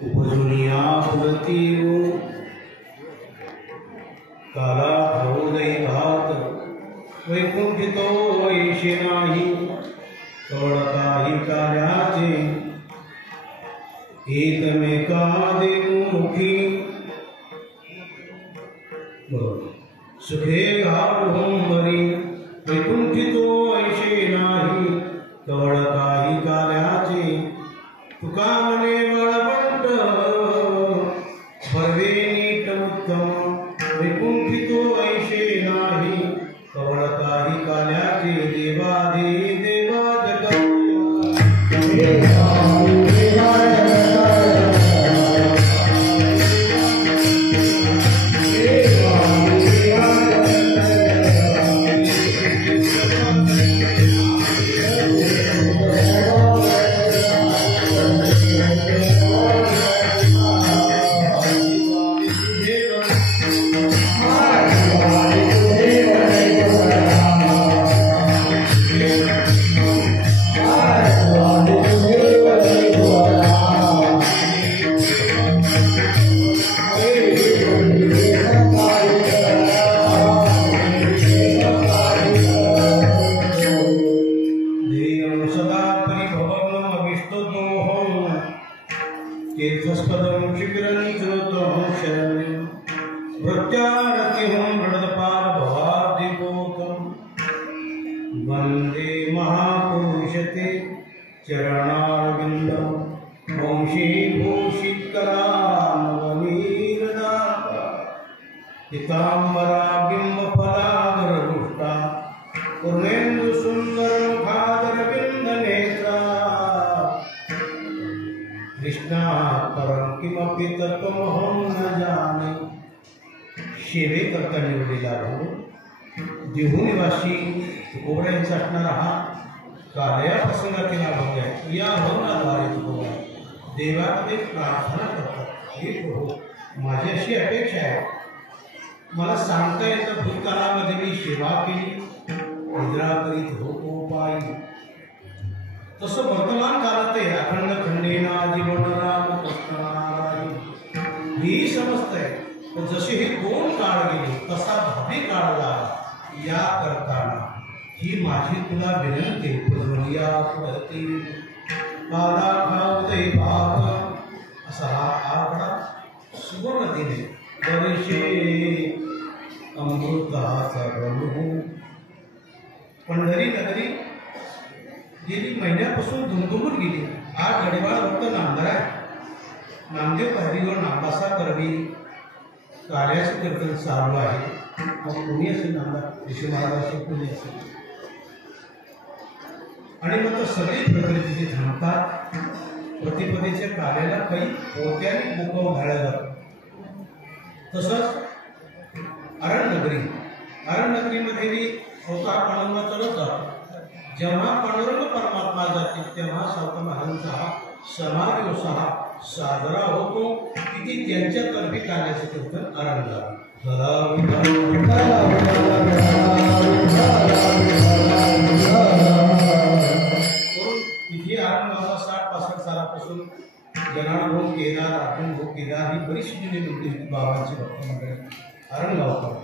उपजुनिया फुलती काला भाऊदय भात वैकुंठितो वैशे नाही कवळताही काल्याचे एकमेका देवमुखी सुखे गाढुंबरी वैकुंठितो वैशे नाही कवळताही काल्याचे तुका म्हणे बळवंत भरवे नीट उत्तम वैकुंठितो ऐशे नाही कवळताही काल्याचे देवादि देवा वंदे महापुरुषते चरणारविंद वंशी भूषित करानवनीरदा पितांबरा बिंबफलाधरदुष्टा पूर्णेन्दु सुंदर मुखादरविंद नेत्रा कृष्णा परम किमपि तत्त्वमहं न जाने शेवे करता निवडलेला भाऊ देहू निवासी तुकोबड्यांचा असणारा हा कार्या प्रसंगातील अभंग आहे। या अभंगाद्वारे तुकोबा देवाकडे प्रार्थना करतात, हे प्रभू माझी अशी अपेक्षा आहे, मला सांगता येतं भूतकाळामध्ये मी सेवा केली निद्रा करीत होतो पायी, तसं वर्तमान काळात अखंड खंडेना जीवन राम कृष्ण ही समजतंय, जसे हे दोन काळ गेले तसा भावी काळला या करताना ही माझी तुला विनंती प्रज्वलिया पडती काला भावते भाग असा हा आकडा सुवर्णतेने बरेचसे अमृताचा प्रभू पंढरी नगरी गेली महिन्यापासून दुमदुमून गेली। आज गडीवाळ फक्त नामदार आहे, नामदेव पायरीवर नामदासा करवी कार्याचे कीर्तन चालू आहे। मग कोणी असेल नामदार ऋषी महाराजांचे कोणी असेल आणि मग सगळी प्रगती तिथे थांबतात। प्रतिपदेच्या कार्याला काही पोत्याने मुख घालला जातो। तसंच अरणनगरीमध्ये मी अवतार पांडुरंग चालत जातो। जेव्हा पांडुरंग परमात्मा जातील तेव्हा सावता महाराजांचा हा समाधी उत्साह साजरा होतो। किती त्यांच्यातर्फे कार्याचे कीर्तन आरंभला तिथे आरंभाला 60-65 सालापासून जनार्दन केदार अर्जुन भोग केदार ही बरीचशी जुनी होती बाबांची भक्त मंडळी आरंभ लावतात।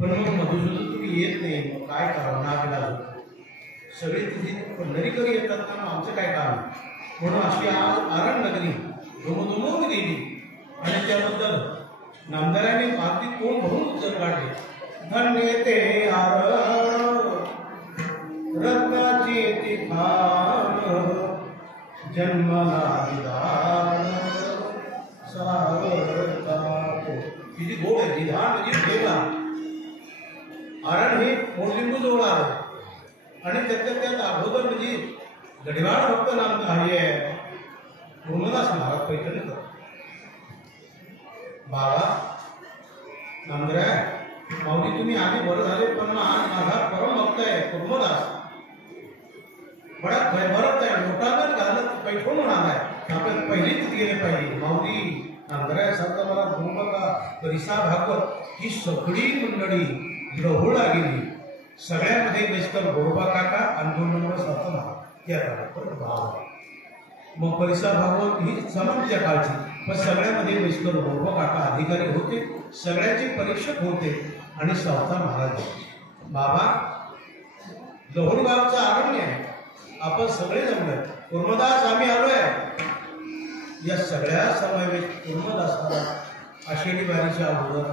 पण मग मधुसूदन तुम्ही येत नाही, मग काय करावं नागला सगळे तिथे पंढरीकडे येतात ना, मग आमचं काय काम म्हणून अशी आज आरणनगरी दुमदुमून गेली आणि त्याबद्दल नामदाराने माती कोण भरून उत्तर काढले। धन्य ते आरण रत्नाची ती खान जन्मला विधान सागरता किती गोड आहे। विधान म्हणजे ठेवला आरण हे मोडलिंबू जवळ आलं आणि त्यात अगोदर म्हणजे गडीवाळ भक्त नाम आहे पूर्णदास महाराज पैठण बाबा नामदरा माऊली तुम्ही आधी बरं झाले, पण आज माझा परम भक्त आहे पूर्णदास बराच भयभरत आहे, मोठागत घालत पैठण होणार आहे, आपण पहिली तिथे गेले पाहिजे। माऊली नामदरा सारखा मला गुरुबका परिसा भागवत ही सगळी मंडळी ग्रहोळा गेली. सगळ्यामध्ये वयस्कर गोरोबा काका आणि 2 नंबर सातवा त्या काळात भाव. मग परिसा भागवत ही समाजच्या काळची, पण सगळ्यामध्ये वयस्कर गोरोबा काका अधिकारी होते, सगळ्याचे परीक्षक होते आणि सावता महाराज. बाबा लहोरगावचा अरण्य आहे, आपण सगळे जमलोय, कुर्मदास आम्ही आलोय. या सगळ्या समावेश कुर्मदासाला आषाढी वारीच्या अगोदर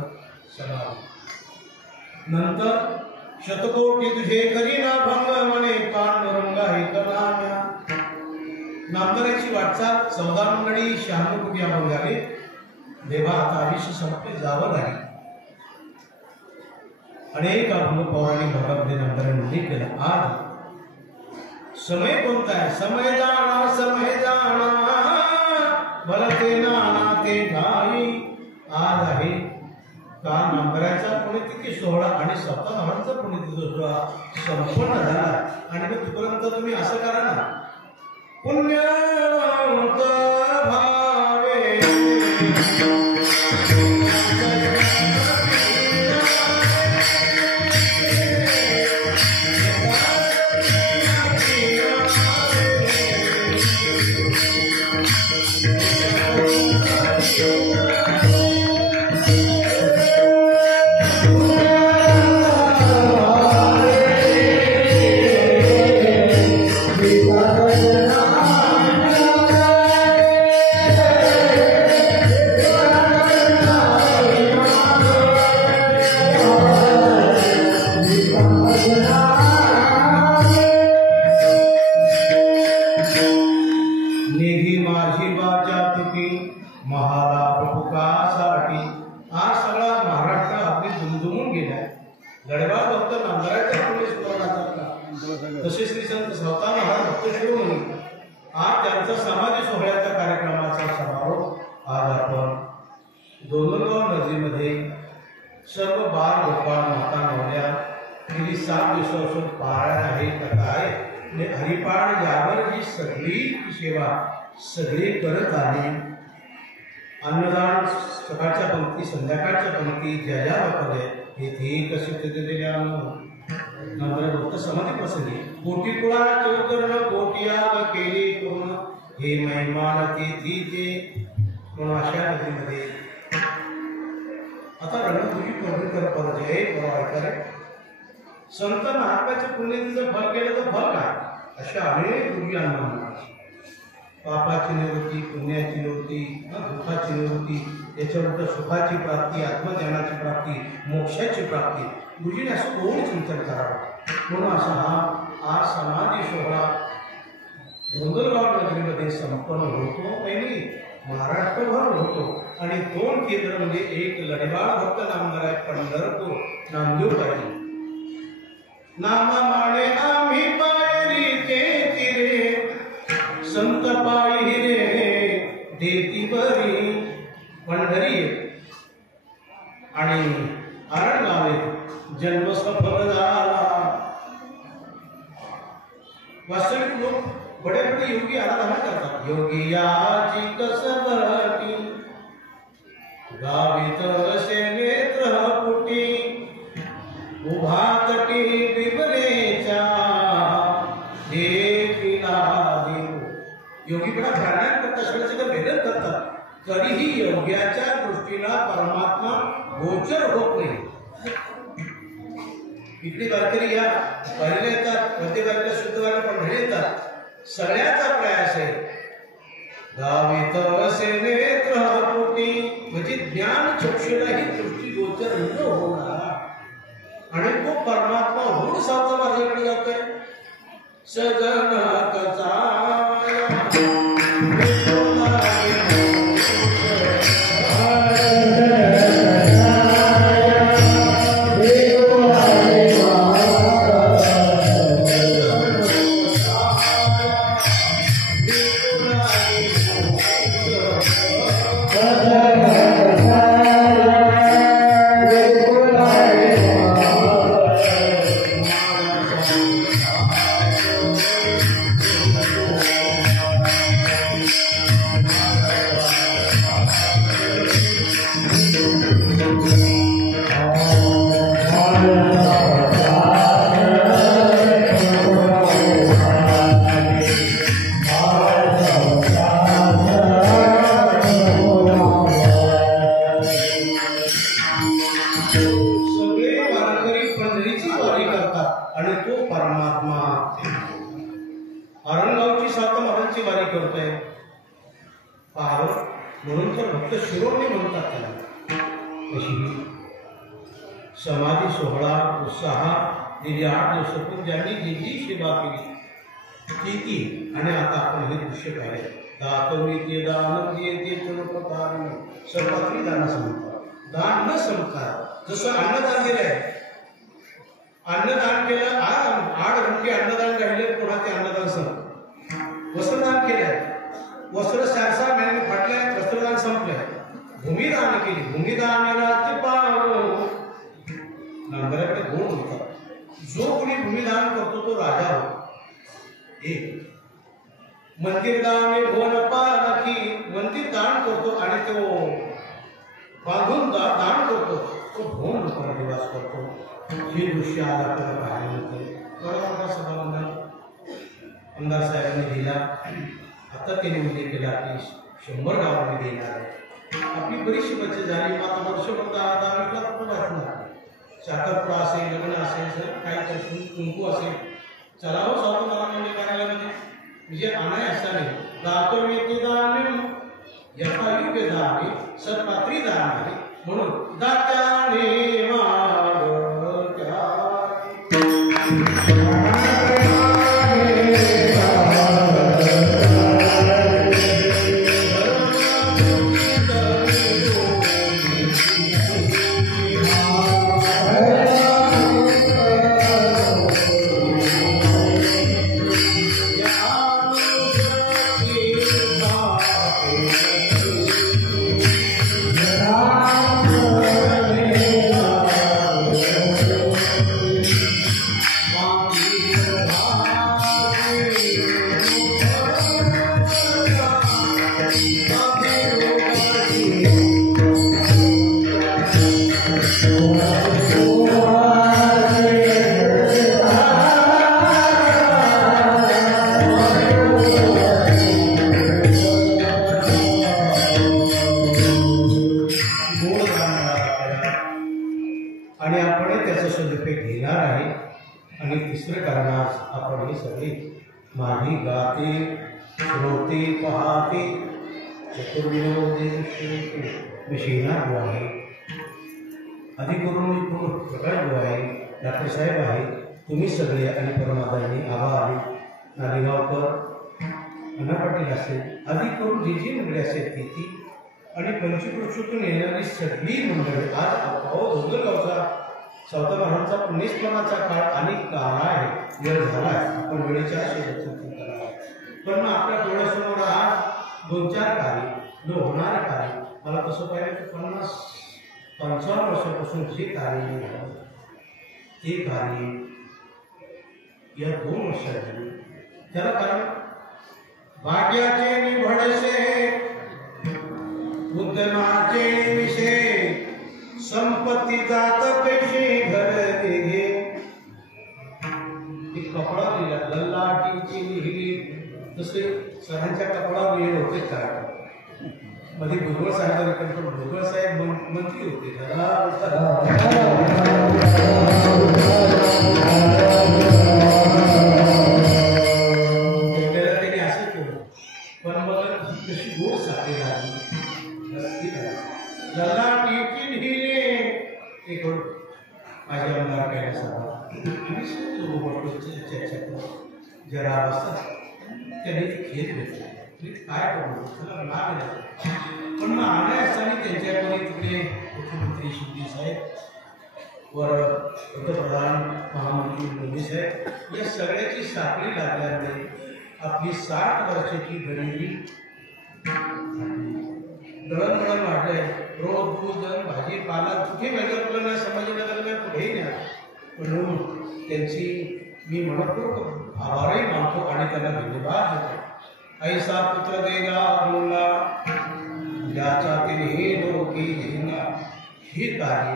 समावेश. नंतर शतकोटी तुझे करी ना भंग म्हणे पांडुरंगा हे कलाम्या. नामदाराची वाटचाल 14 मंडळी 96 कोटी आपण झाले. देवा आता आयुष्य संपले, जावं नाही. अनेक अभंग पौराणिक भागामध्ये नामदारांनी उल्लेख केला. आज समय कोणता आहे? समय जाणा भलते नाना ते ठाई. आज आहे का नामदाराचा पुण्यतिथी सोहळा आणि स्वतः महाराजांचा पुण्यतिथी सोहळा संपन्न झाला. आणि मग तुपर्यंत तुम्ही असं करा ना, पुण्यवंत भावे सर्व बाल गोपाळ माता नवल्या गेली 7 दिवसापासून पारायण आहे. कथा आहे. हरिपाठ यावर जी सगळी सेवा सगळे करत आहे. अन्नदान सकाळच्या पंक्ती, संध्याकाळच्या पंक्ती, ज्या ज्या वापरल्या येथे कसे दिलेल्या नंतर भक्त समाधी प्रसंगी कोटी कुळा चौकर्ण कोटिया केली पूर्ण हे महिमान तिथे म्हणून अशा नदीमध्ये आता रणभूमी पवित्र परजय परवायकर संत महात्म्याचे पुण्यतिथीचं फल केलं तर फल काय? अशा अनेक गोष्टी म्हणतात. पापाची निवृत्ती, पुण्याची निवृत्ती, दुःखाची निवृत्ती, त्याच्यानंतर सुखाची प्राप्ती, आत्मज्ञानाची प्राप्ती, मोक्षाची प्राप्ती. गुरुजीने असं कोण चिंतन करावं म्हणून असा हा समाधी सोहळा डोंगरगाव नगरीमध्ये संपन्न होतो आणि महाराष्ट्रभर होतो. आणि 2 केंद्र म्हणजे एक लढवाळ भक्त नामदार आहे पंढरपूर नामदेव पाहिजे. नाम माणे आम्ही पायरीचे चिरे संत पायी रे देती बरी पंढरी आणि आरणगावे जन्म सफल झाला. वास्तविक लोक बड़े बड़े योगी आराधना करतात. योगी याची कसबटी गावित असे नेत्र पुटी उभा तटी बिबरेच्या देखिला देव. योगी बडा ध्यान करतात, सगळं भेदन करतात, तरीही योग्याच्या दृष्टीला परमात्मा गोचर होत नाही. इकडे वारकरी या पाहिलं येतात, प्रत्येकाला शुद्ध वाले पण येतात. सगळ्याचा प्रयास आहे. गावित असे नेत्र पुटी म्हणजे ज्ञान चक्षुला ही दृष्टी गोचर न होणार आणि तो परमात्मा होऊन सावता माझ्याकडे जातोय. सजन कचा म्हणून तर भक्त शिरोमणी म्हणतात त्याला. अशी समाधी सोहळा उत्साह गेली 8 दिवसातून ज्यांनी जी जी सेवा केली ती आणि आता आपण हे दृश्य पाहिले. दातवी दान दिये चुनपतारी सर्वात्री दानाचं म्हणतात. दान न संपणार. जसं अन्नदान दिलं आहे, अन्नदान केलं, 8 घंटे अन्नदान राहिले, पुन्हा ते अन्नदान संपलं. वस्त्रदान केलंय, वस्त्र 4-6 महिने फाटलंय, वस्त्रदान संपलंय. भूमिदान केली, भूमिदानाला पाव नांगराकडे गोड होता. जो कोणी भूमिदान करतो तो राजा हो. एक मंदिर दान भवन पालखी, मंदिर दान करतो आणि तो बांधून दान करतो, तो भवन लोकांना निवास करतो. हे दृश्य आज आपल्याला पाहायला मिळते. बरोबर सभामंडळ आमदार साहेबांनी दिला. आता त्यांनी उल्लेख केला की 100 गावांनी देणार आहे. आपली बरीचशी बचत झाली. मात्र वर्षभर 10-10 रुपये वाचणार. साखरपुडा असेल, लग्न असेल, सर काही कुंकू असेल, चला हो सावतो मला म्हणजे कार्यालयामध्ये म्हणजे आणाय असताना दातव्य दान यथायोग्य दान सत्पात्री दान आहे. म्हणून दात्याने आणि आपण त्याचा सदुपयोग घेणार आहे. आणि तिसरं कारण आपण हे सगळे माझी गाते श्रोते पाहते चतुर्विनोदे मिशीना जो आहे, अधिकरून प्रकाश जो आहे, डॉक्टर साहेब आहे, तुम्ही सगळे आणि परमादानी आबा आहे, नालेगावकर, अण्णा पाटील असेल, अधिकरून जी जी मंडळी असेल ती आणि पंचकृषीतून येणारी सगळी मंडळी आज डोंगरगावचा चौथा महाराजांचा पुण्यस्मरणाचा काळ अनेक काळ आहे, वेळ झाला आहे. आपण वेळेच्या शेजारचं करा. पण मग आपल्या डोळ्यासमोर आज 2-4 कार्य न होणारे कार्य, मला तसं पाहिलं की 50-55 वर्षापासून जे कार्य झालं ते कार्य या 2 वर्षात झाले. त्याला कारण भाग्याचे निभडसे उद्यमाचे विषय संपत्ती जात पैसे घर दे. कपडा लिहिला लल्लाटीची लिहिली तसे सरांच्या कपडा लिहिले होते काय मध्ये भुजबळ साहेब भुजबळ साहेब मंत्री होते. त्यांनी असं केलं. पण मग कशी गोड साखळी लागली लल्लाटीची लिहिले ते करू माझ्या आमदार काय जरा असतात त्यांनी ते खेळ भेटले काय करू लाभ पण मग आले असताना त्यांच्याकडे तिकडे मुख्यमंत्री शिंदे साहेब वर पंतप्रधान महामंत्री मोदी साहेब या सगळ्याची साखळी लागल्यामुळे आपली 60 वर्षाची गरिबी दळणवळण वाढलंय. रोज दूध भाजीपाला कुठे वेगळं नाही, संभाजीनगरला कुठेही नाही. म्हणून त्यांची मी मनपूर्वक आभारही मानतो आणि त्यांना धन्यवाद देतो. ऐसा पुत्र देगा मुला ज्याचा तिने लोकी घेणा ही कार्य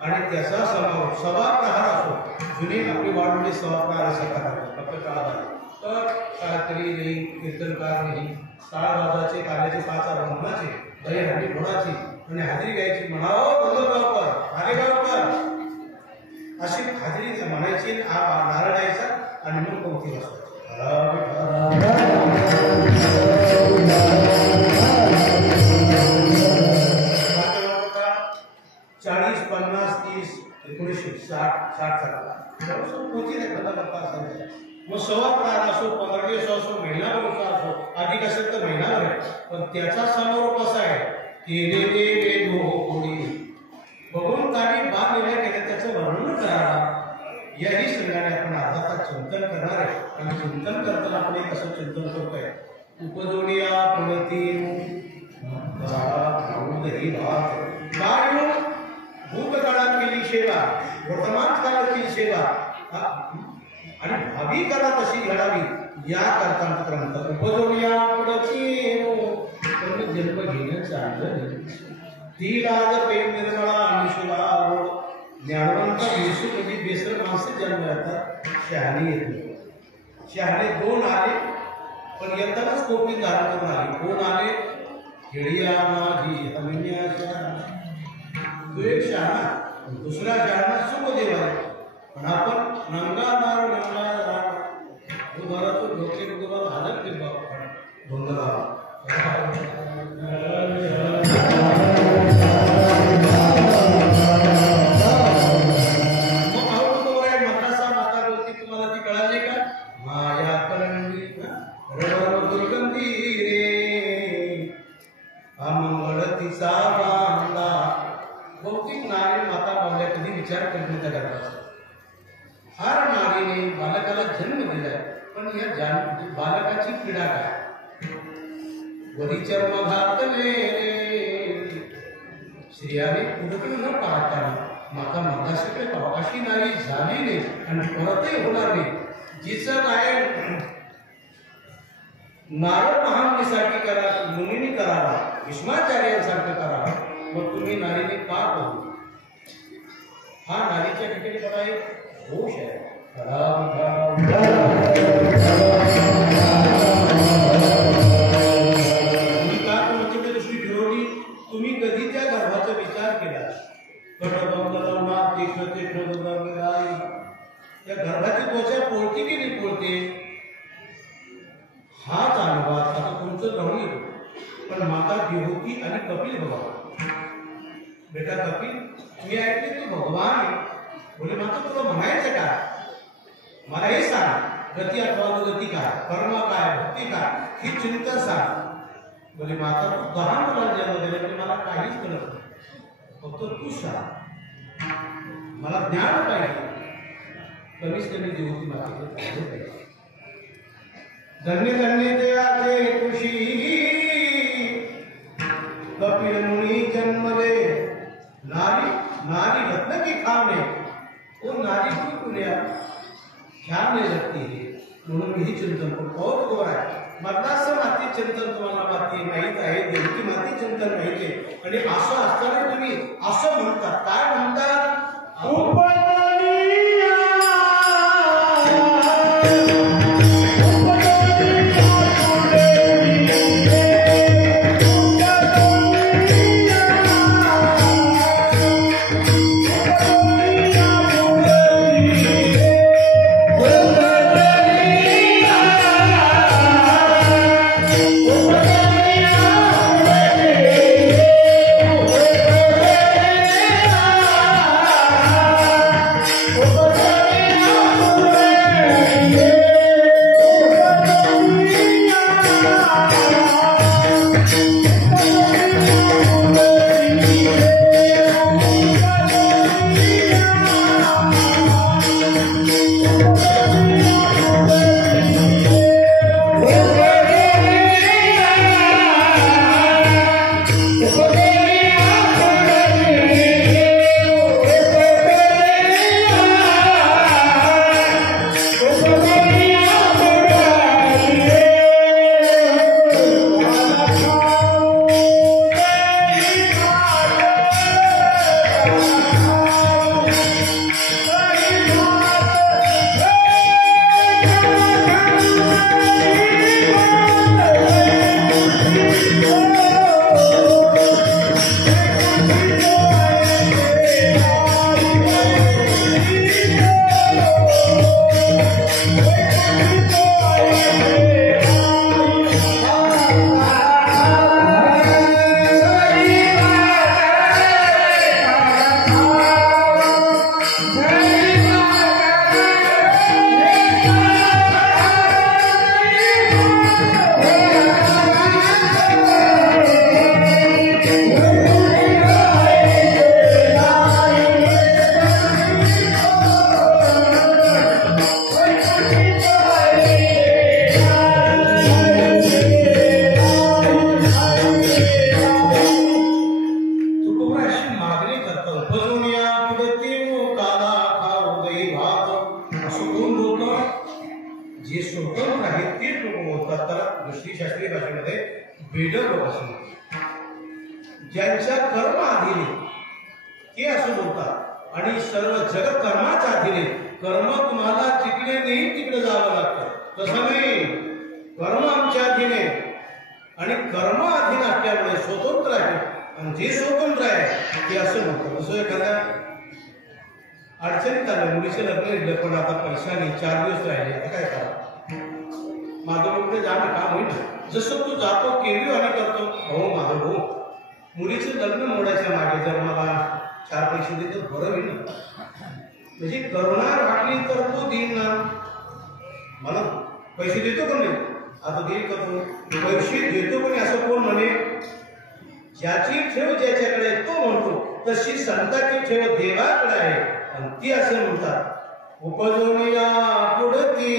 आणि त्याचा समारोप सभाप्रहार असो. जुनी आपली वाढवली सभाप्रहार असा करायचा फक्त काळात तर काहीतरी नाही, कीर्तनकार नाही, टाळबाजाचे कार्याचे 5 रंगाचे दहीहंडी फोडायची आणि हाजरी घ्यायची. म्हणावं डोंगरगावकर नालेगावकर अशी हाजरी म्हणायची, नारळ द्यायचा आणि मग कोणती वाजता 40, 50, 30, 1960, 60 पोथी एखादा करता असायचा. मग सव्वा प्राण असो, 15 दिवस असो, महिनाभर असो, अधिक असेल तर महिनाभर आहे. पण त्याचा समारोप असा आहे, केले देवे गो कोणी भगवंताने बांधलेल्या केल्या त्याचं वर्णन करावं. याही संघाने आपण अर्धा तास चिंतन करणार आहे. आणि चिंतन करताना आपण एक असं चिंतन करतोय, उपजोडिया पडती भूतकाळात केली सेवा, वर्तमान काळात केली सेवा आणि भावी काळात अशी घडावी या करता उपजोडिया पडती जन्म घेण्याचं आनंद ती लाज प्रेम निर्मळा आणि शुभावड ज्ञानवंत येशू म्हणजे बेसर माणसं जन्म येतात. शहाणे येत शहाणे 2 आले पण येतानाच कोटी धारण करून आले. कोण आले? खेळिया माझी हमिन्याशा. तो एक शहाणा, दुसरा शहाणा सुखदेव आहे. पण आपण नंगा मार नंगा तुम्हाला तो डोके तुम्हाला हालत ते धोंडा हर नारीने बालकाला जन्म दिलाय. पण या बालकाची पीडा काय? वरीचर्म घातले स्त्रियाने पुढे न पाहताना माता मातासाठी अशी नारी झाली नाही आणि परतही होणार नाही. जिचं काय नारद महामुनीसाठी करा, मुनीने करावा, भीष्माचार्यांसारखं करावा. मग तुम्ही नारीने का करू? हा नारीच्या ठिकाणी बघा एक घोष आहे. दृष्टी ठेवली. तुम्ही कधी त्या गर्भाचा विचार केला? त्या गर्भाची त्वचा पोळती की नाही पोळते? हाच अनुभव आता तुमचं राहून येतो. पण माता देवकी आणि कपिल बघा. बेटा कपिल, मी ऐकले तू भगवान आहे. बोले माता तुला म्हणायचं काय? मला हे सांग, गती अथवा गती काय, कर्म काय, भक्ती काय, ही चिंता सांग. बोले माता तू 10 मुलांना जन्म दिला म्हणजे मला काहीच कळत नाही. फक्त तू सांग, मला ज्ञान पाहिजे. कमीच कमी देवकी मातेचे धन्य धन्य देवाचे खुशी कपिल मुनी जन्मले. नारी नारी रत्न की खाने वो नारी की पुण्या ख्याल नहीं लगती है. म्हणून ही चिंतन बहुत गोर आहे. मरणाचं माती चिंतन तुम्हाला माती माहीत आहे, देवकी माती चिंतन माहिती आहे. आणि असं असताना तुम्ही असं म्हणतात, काय म्हणतात? बेडक असो, ज्यांच्या कर्म अधीन ते असं बोलतात. आणि सर्व जग कर्माच्या अधीन. कर्म तुम्हाला तिकडे नाही तिकडे जावं लागतं, तसं नाही. कर्म आमच्या अधीन आहे आणि कर्म अधीन असल्यामुळे स्वतंत्र आहे. आणि जे स्वतंत्र आहे ते असं म्हणतात. असं एखाद्या अडचणीत आलं, मुलीचं लग्न दिलं पण आता पैसा नाही, 4 दिवस राहिले, आता काय करा? माझं कुठे जाणं काम होईल. जसं तू जातो केवी आणि करतो, हो माझं हो, मुलीचं लग्न मोडायच्या मागे जर मला 4 पैसे देत तर बरं होईल ना. म्हणजे करुणा वाटली तर तो देईन ना. मला पैसे देतो पण नाही, आता देईल का तो? पैसे देतो पण असं कोण म्हणे? ज्याची ठेव ज्याच्याकडे तो म्हणतो, तशी संताची ठेव देवाकडे आहे. आणि ती असे म्हणतात, उपजोनिया पुढती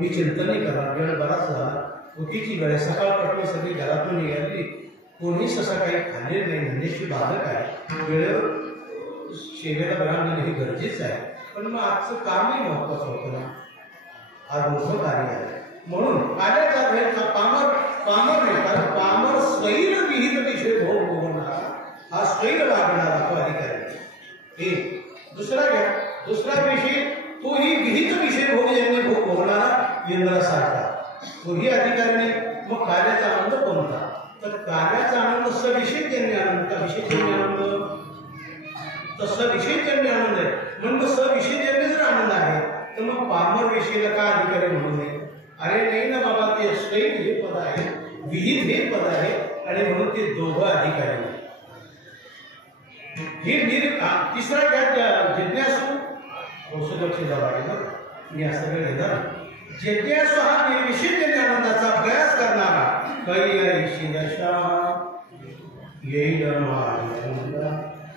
मी चिंतन नाही करणार. वेळ बराच झाला, चुकीची वेळ, सकाळपासून सगळी घरातून निघाली, कोणीच असं काही खाल्ले नाही. म्हणण्याची बाधक आहे. वेळेवर सेवेला ब्राह्मण देणं हे गरजेचं आहे. पण मग आजचं कामही महत्वाचं होतं ना. आज मोठं कार्य आहे म्हणून कार्याचा भेद पामर नाही, कारण पामर स्वैर विहित विषय भोग भोगणार, हा स्वैर वागणारा तो अधिकारी. दुसरा विषय, तोही विहित विषय भोग ज्यांनी भोग भोगणारा इंद्रासारखा, तोही अधिकारी नाही. मग कार्याचा आनंद कोणता? तर कार्याचा आनंद सविषयजन्य आनंद. का विषयजन्य आनंद? तसं विषयजन्य आनंद आहे. म्हणून सविषयजन्य जर आनंद आहे तर मग पामर विषयाला का अधिकारी म्हणू नये? अरे नाही ना बाबा, ते स्वैर हे पद आहे, विहित हे पद आहे, आणि म्हणून ते दोघं अधिकारी नाही. तिसरा घ्या जिज्ञासू. लक्ष द्यावं लागेल, मी असं वेळ घेणार. जिज्ञासू हा निर्विषयजन्य आनंदाचा प्रयास करणारा, कैलाशी दशा येईल माझा.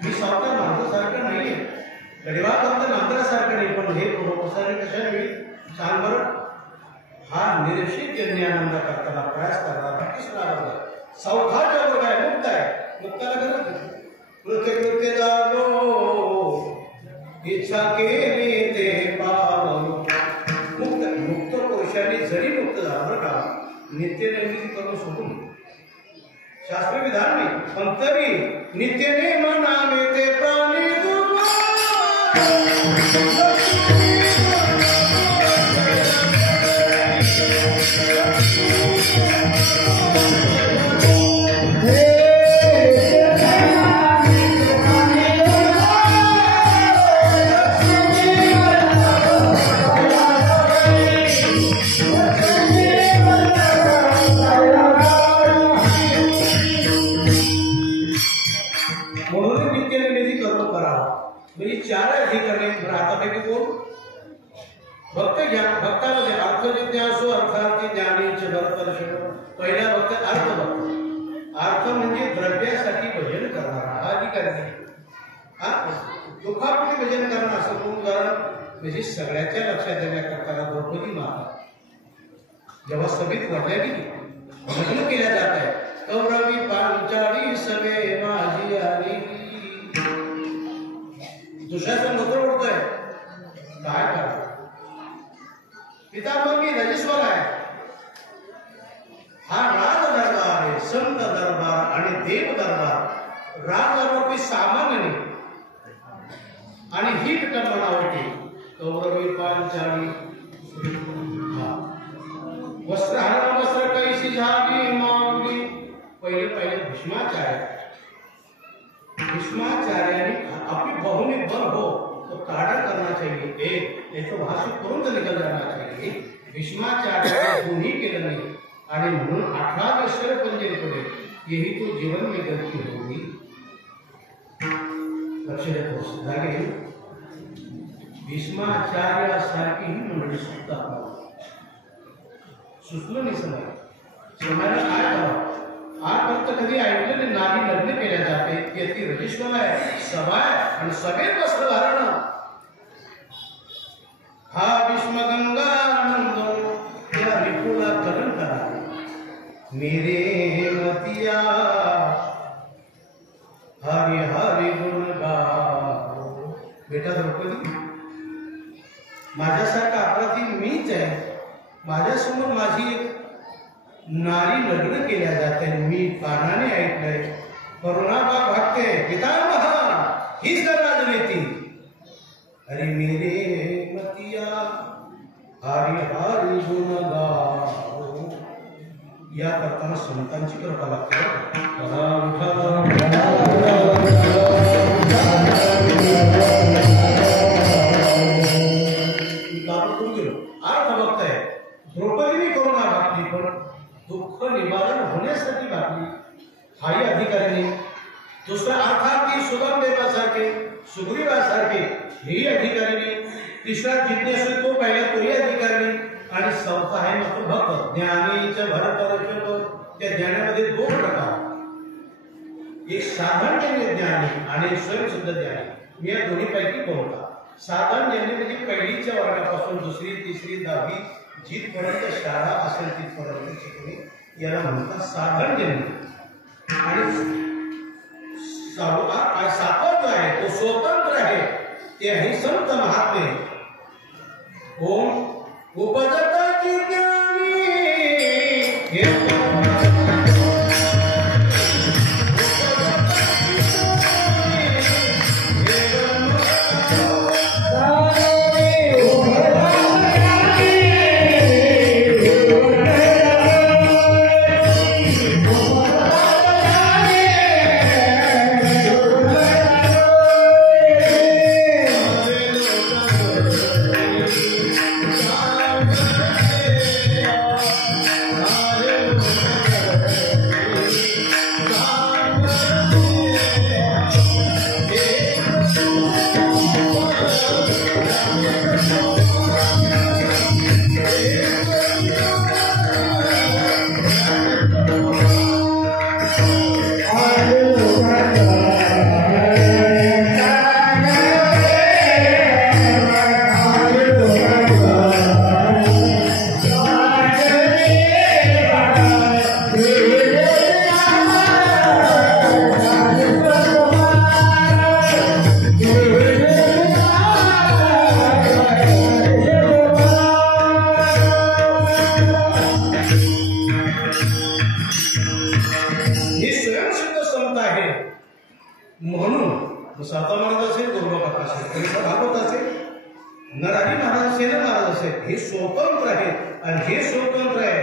मी सावकार माणसासारखं नाही, गडीवाकांत नांदरासारखं नाही, पण हे प्रसारी कशा नाही सांग बरं. हा निर्विषयजन्य आनंद करताना प्रयास करणारा तिसरा वर्ग. चौथा जो वर्ग आहे मुक्त आहे. मुक्ताला गरज कृत्य जाणो इच्छा केली ते पावलो. मुक्त पुरुषाने जरी मुक्त झालं का नित्यनेमी करून सोडून शास्त्र विधान नाही, पण तरी नित्यने मनाने ते प्राणी भक्तामध्ये अर्थजिज्ञासू अर्थार्थी ज्ञानीचे भरतर्षण. पहिल्या भक्त अर्थभक्त. अर्थ म्हणजे द्रव्यासाठी भजन करणारा हा अधिकारी. दुःखापोटी भजन करणं असं कोण उदाहरण म्हणजे सगळ्याच्या लक्षात येण्याकरता द्रौपदी माता जेव्हा सभेत वाटल्या की भजन केल्या जात आहे, कौरवी पांचाळी सवे माझी आली. दुसऱ्याचं नोकर ओढतोय, काय करा? पितामही रजस्वर आहे. हा राज दरबार आहे, संत दरबार आणि देव दरबार. राज दरबार काही सामान्य नाही. आणि ही विटंबना होती. कौरवी पांचाळी वस्त्रहरण वस्त्र कैसी झाली मागणी. पहिले भीष्माचार्य. भीष्माचार्याने आपली बहुनी टाड़ा करना चाहिए, एक तो वहां से तुरंत निकल जाना चाहिए. भीष्माचार्य कोणी केलं नाही आणि म्हणून 18 वर्षाला पंजरी पडे. यही तो जीवन में गलती होगी. लक्ष देतो जागे भीष्माचार्यासारखी ही मंडळी सुद्धा सुचलं नाही समाजाला काय करावं. आजपर्यंत कधी ऐकलेले नारी लग्न केल्या जाते की ती रजिस्टर आहे, सभा आहे आणि सगळे वस्त्र धारण. हा भीष्मगंगा आनंद या विपुला करण करा मेरे मतिया हरि हरि गुण गाओ. बेटा द्रौपदी, माझ्यासारखा अपराधी मीच आहे. माझ्यासमोर माझी एक नारी लग्न केल्या जाते, मी कानाने ऐकलंय. करुणाबा भागते पितामहा, हीच तर राजनीती. अरे मेरे मतिया हरि हरि गुण गाओ. या करताना संतांची कृपा लागते. अर्थ बघताय द्रौपदीने करुणा घातली, पण दुःख निवारण होण्यासाठी घातली. हाही अधिकाऱ्याने दुसरा अर्थात सुगमदेवासारखे, सुग्रीवासारखे हेही अधिकाऱ्याने. तिसरा जिज्ञासू तो पहिला तोही अधिकाऱ्याने. आणि चौथा आहे मग भक्त ज्ञानीचं भरत. त्या ज्ञानामध्ये 2 प्रकार, एक साधारण ज्ञानी आणि स्वयंसिद्ध ज्ञानी. मी या दोन्हीपैकी कोणता? साधारण ज्ञानी म्हणजे पहिलीच्या वर्गापासून दुसरी, तिसरी, 10वी जिथपर्यंत शाळा असेल तिथपर्यंत शिकणे, याला म्हणतात साधारण ज्ञानी. आणि 7वा जो आहे तो स्वतंत्र आहे, ते आहे संत महात्मे. कोण? उपजताची ज्ञानी म्हणून साता महाराज असेल, गौरव असेल, भागवत असेल, नरहरी महाराज असेल, महाराज असेल, हे स्वतंत्र आहेत. आणि हे स्वतंत्र आहे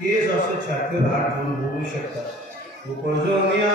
तेच असं छातीवर हात ठेवून बोलू शकतात. उपजोनिया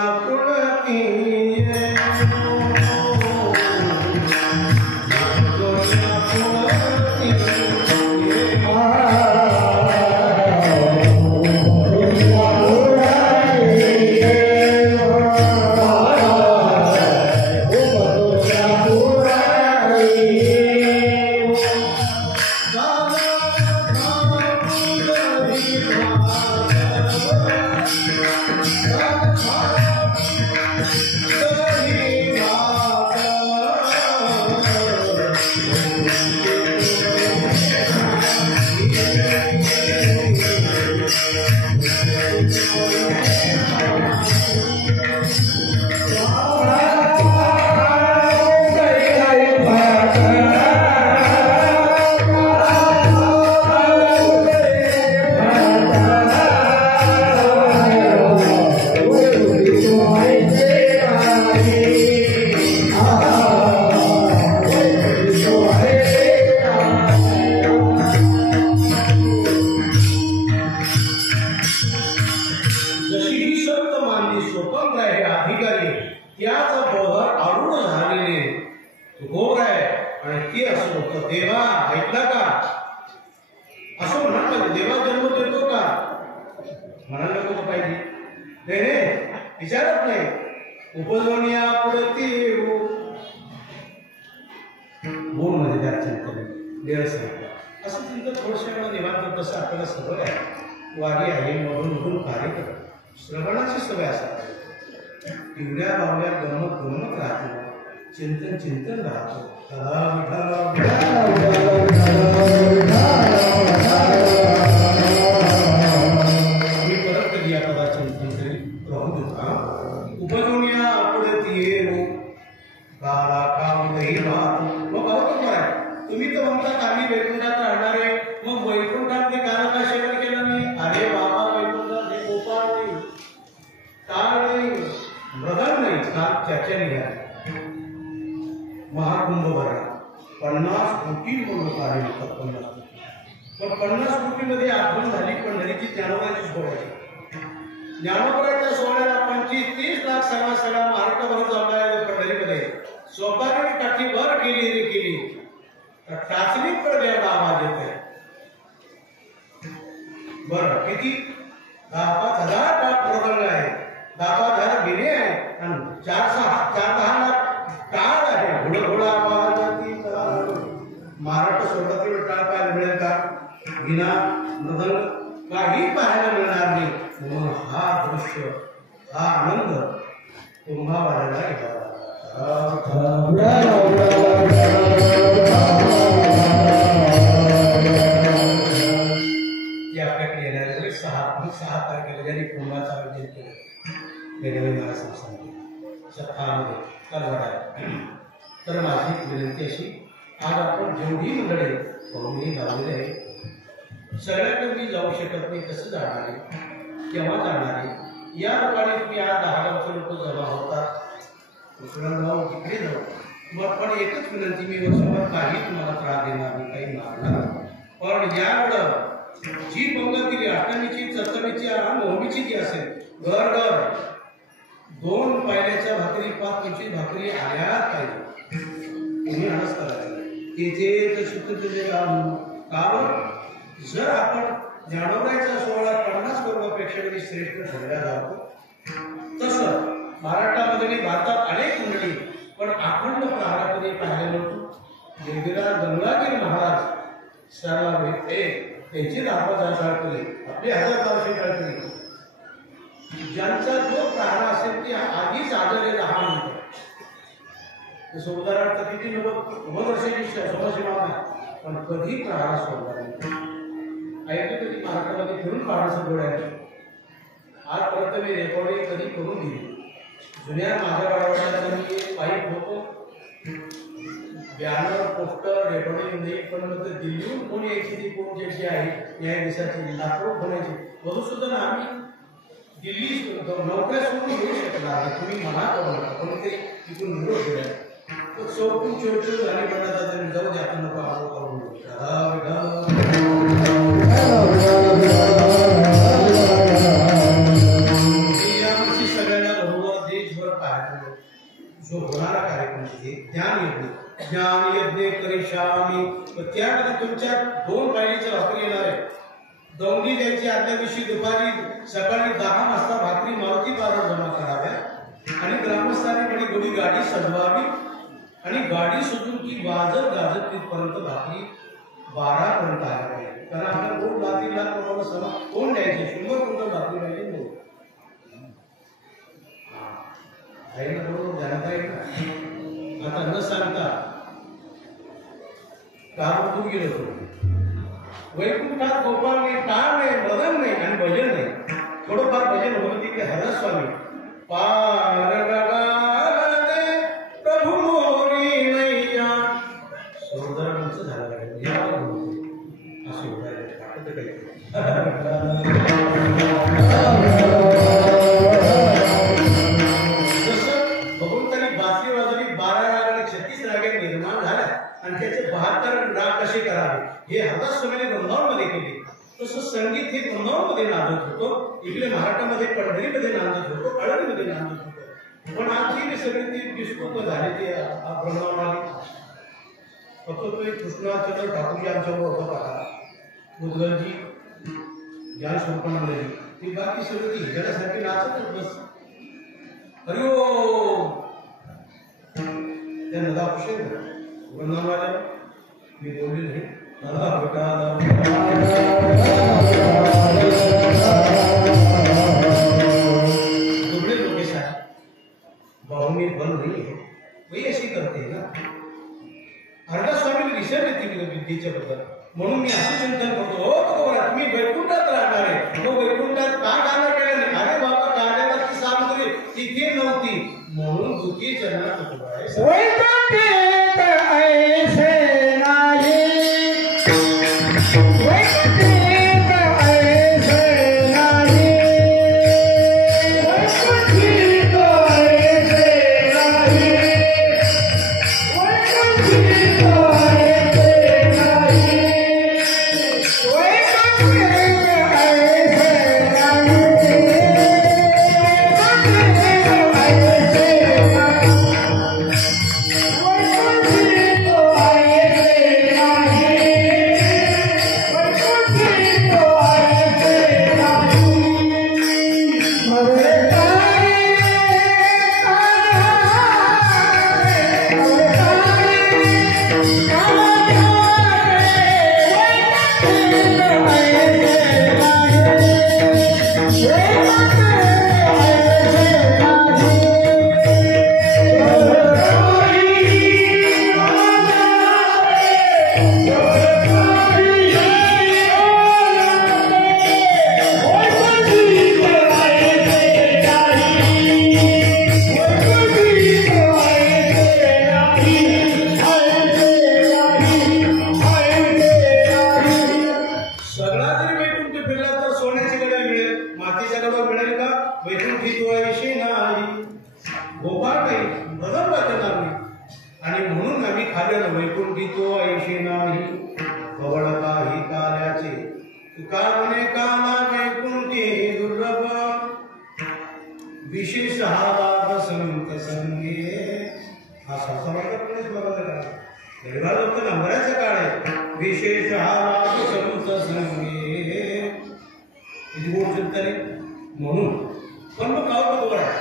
ऐकला का असं म्हणाल पाहिजे. देवा जन्म देतो का म्हणायला नको पाहिजे. नाही नाही विचारत नाही. उपजवण्या पुढती बोल मध्ये त्या चिंतन देव सांगतात असं चिंतन थोडशा वेळा निवांत. तसं आपल्याला सवय आहे. वारी आहे मधून मधून कार्य करत श्रवणाची सवय असावी. पिवड्या बावड्या गमत गमत राहतो. चिंतन चिंतन राहतो. मी परत कधी या पदा चिंतन करीन राहू देता. उपजवण्या पुढती काला काम दही भात. मग बरोबर आहे. तुम्ही तर म्हणता आम्ही वैकुंठात राहणार आहे. मग वैकुंठात मी काला का सेवन केलं नाही. अरे बाबा वैकुंठात हे गोपाळ नाही टाळ नाही मृगाल नाही काल त्याच्या निघाले. महाकुंभ भरला 50 कोटी लोक आले होतात. 50 कोटी. पण 50 कोटीमध्ये आठवण झाली पंढरीची ज्ञानोबाची सोहळ्याची. ज्ञानोबाच्या सोहळ्याला 25-30 लाख सभा महाराष्ट्रभर जमला आहे पंढरीमध्ये. स्वतःकडे टाकी वर केली रे केली तर टाचणी पडद्याला आवाज येत आहे. बरं किती 10-5 हजार टाक प्रबंध आहे. 10-5 हजार गिणे आहे आणि 4-10 लाख टाळ आहे. घोडा आवाज महाराष्ट्र सोडतील टाळ पाहायला मिळेल का. गिना मृदंग काही पाहायला मिळणार नाही. म्हणून हा दृश्य हा आनंद कुंभावाल्याला घ्यावा. आपल्याकडे येणारे 6 तारखेला ज्यांनी कुंभाचा आयोजन केलं मला सांगितलं सत्तामध्ये कालवड आहे. तर माझी विनंती अशी आज आपण जेवढी मंडळी कोणी लावलेली आहे सगळ्याकडे मी जाऊ शकत नाही. कसं जाणार आहे केव्हा जाणार आहे. या ठिकाणी तुम्ही आज 10 गावचे लोक जमा होतात. जाऊ तिकडे जाऊ. मग पण एकच विनंती मी वर्षभर काही तुम्हाला त्रास देणार नाही काही मारणार. पण यावेळेला जी पंगत दिली 8वीची 14वीची आणि 9वीची जी असेल घर घर 2 पायल्याच्या भाकरी 5-25 भाकरी आल्या पाहिजे. तुम्ही आणच करायचं तेथे तर शुद्धतेचे कारण जर आपण ज्ञानोबाचा सोहळा 50 करोडापेक्षा कधी श्रेष्ठ ठरला जातो. तसं महाराष्ट्रामध्ये आणि भारतात अनेक मंडळी पण अखंड प्रहारामध्ये पाहायला मिळतो. देवीराज गंगाधर महाराज सर्व भेटते त्यांची 10,000 केली आपली 1000-1200 केली. ज्यांचा जो प्रहार असेल ते आधीच आदर 10 मिनिटं. उदाहरणार्थ किती लोक वर्षाची समस्या नाही पण कधी प्रहार सोडला नाही. ऐकलं कधी महाराष्ट्रामध्ये फिरून पाहण्याचं डोळ्याने आजपर्यंत मी रेकॉर्डिंग कधी करून दिली. जुन्या माझ्या वाड्याला मी पाईप होतो बॅनर पोस्टर रेकॉर्डिंग नाही. पण दिल्लीहून कोणी यायची ती कोण ज्याची आहे या दिवसाची लाकूड होण्याची मधुसूदन आम्ही दिल्ली नोकऱ्या सोडून येऊ शकणार नाही. तुम्ही मना करू नका पण ते तिथून निरोप दिला चौकून चोरचोर झाली म्हणतात जाऊ दे आपण नको आरोप करून यावर्षी सगळ्यांना बरोबर देशभर पाहायला जो होणारा कार्यक्रम आहे ज्ञान यज्ञ करिष्यामि. त्यामध्ये तुमच्या 2 पायलीच्या भाकरी येणार आहे. दौंडी द्यायची आदल्या दिवशी दुपारी सकाळी 10 वाजता भाकरी मारुती पारावर जमा कराव्या आणि ग्रामस्थांनी म्हणे गोडी गाडी सजवावी आणि गाडी सजून ती वाजत गाजत तिथपर्यंत भाकरी 12 पर्यंत आल्या पाहिजे. कारण आपल्या 2 लाख प्रमाणे समा कोण द्यायचे 100 क्विंटल भाकरी पाहिजे. आईला बरोबर जाणत आहे ना. आता न सांगता काम तू गेलो वैकुंठात गोपाळ नाही टाळ नाही मदन नाही आणि भजन नाही. थोडंफार भजन होतं तिकडे हरस्वामी पार प्रभू मोरी नैया सोदरांचं झालं पाहिजे असं वाटत काही. जसं भगवंतानी बासरी वाजवली 12 रागाने 36 रागे निर्माण झाल्या आणि त्याचे 72 राग कसे करावे हे हरस्वामीने वृंदावनमध्ये केले. तसं संगीत हे वृंदावनमध्ये नांदत होतो. इकडे महाराष्ट्रामध्ये पंढरीमध्ये नांदत होतो आळंदीमध्ये नांदत होतो. पण आमची सगळी ती विस्कृत झाली ती वृंदावनाली फक्त तो एक कृष्णाचंद्र ठाकूरजी आमच्याबरोबर होता बघा, मुदगलजी, ज्ञान स्वरूपानंदजी, ती बाकी सगळी ती हिजड्यासारखी नाचतच बस. हरिओम. त्या नदा कुशल वृंदावनाला मी बोलले नाही. दुबळे लोक साहेब बाहुनी बन नाही है वही अशी करते ना. अर्धा स्वामी विसरले ती विद्येच्या बद्दल, म्हणून मी असं चिंतन करतो, हो बरोबर तुम्ही वैकुंठात राहणार आहे, तो वैकुंठात का गाणं केलं नाही? अरे बाबा गाण्याला ती सामग्री तिथे नव्हती, म्हणून दुखी चरणात विशेष हा संत संगे. हा संसाराचा प्रवेश बघायला गरीबा लोक नंबराचा काळ आहे. विशेष हा संत संगे किती गोड चिंतन म्हणून. पण मग गाव बरोबर आहे.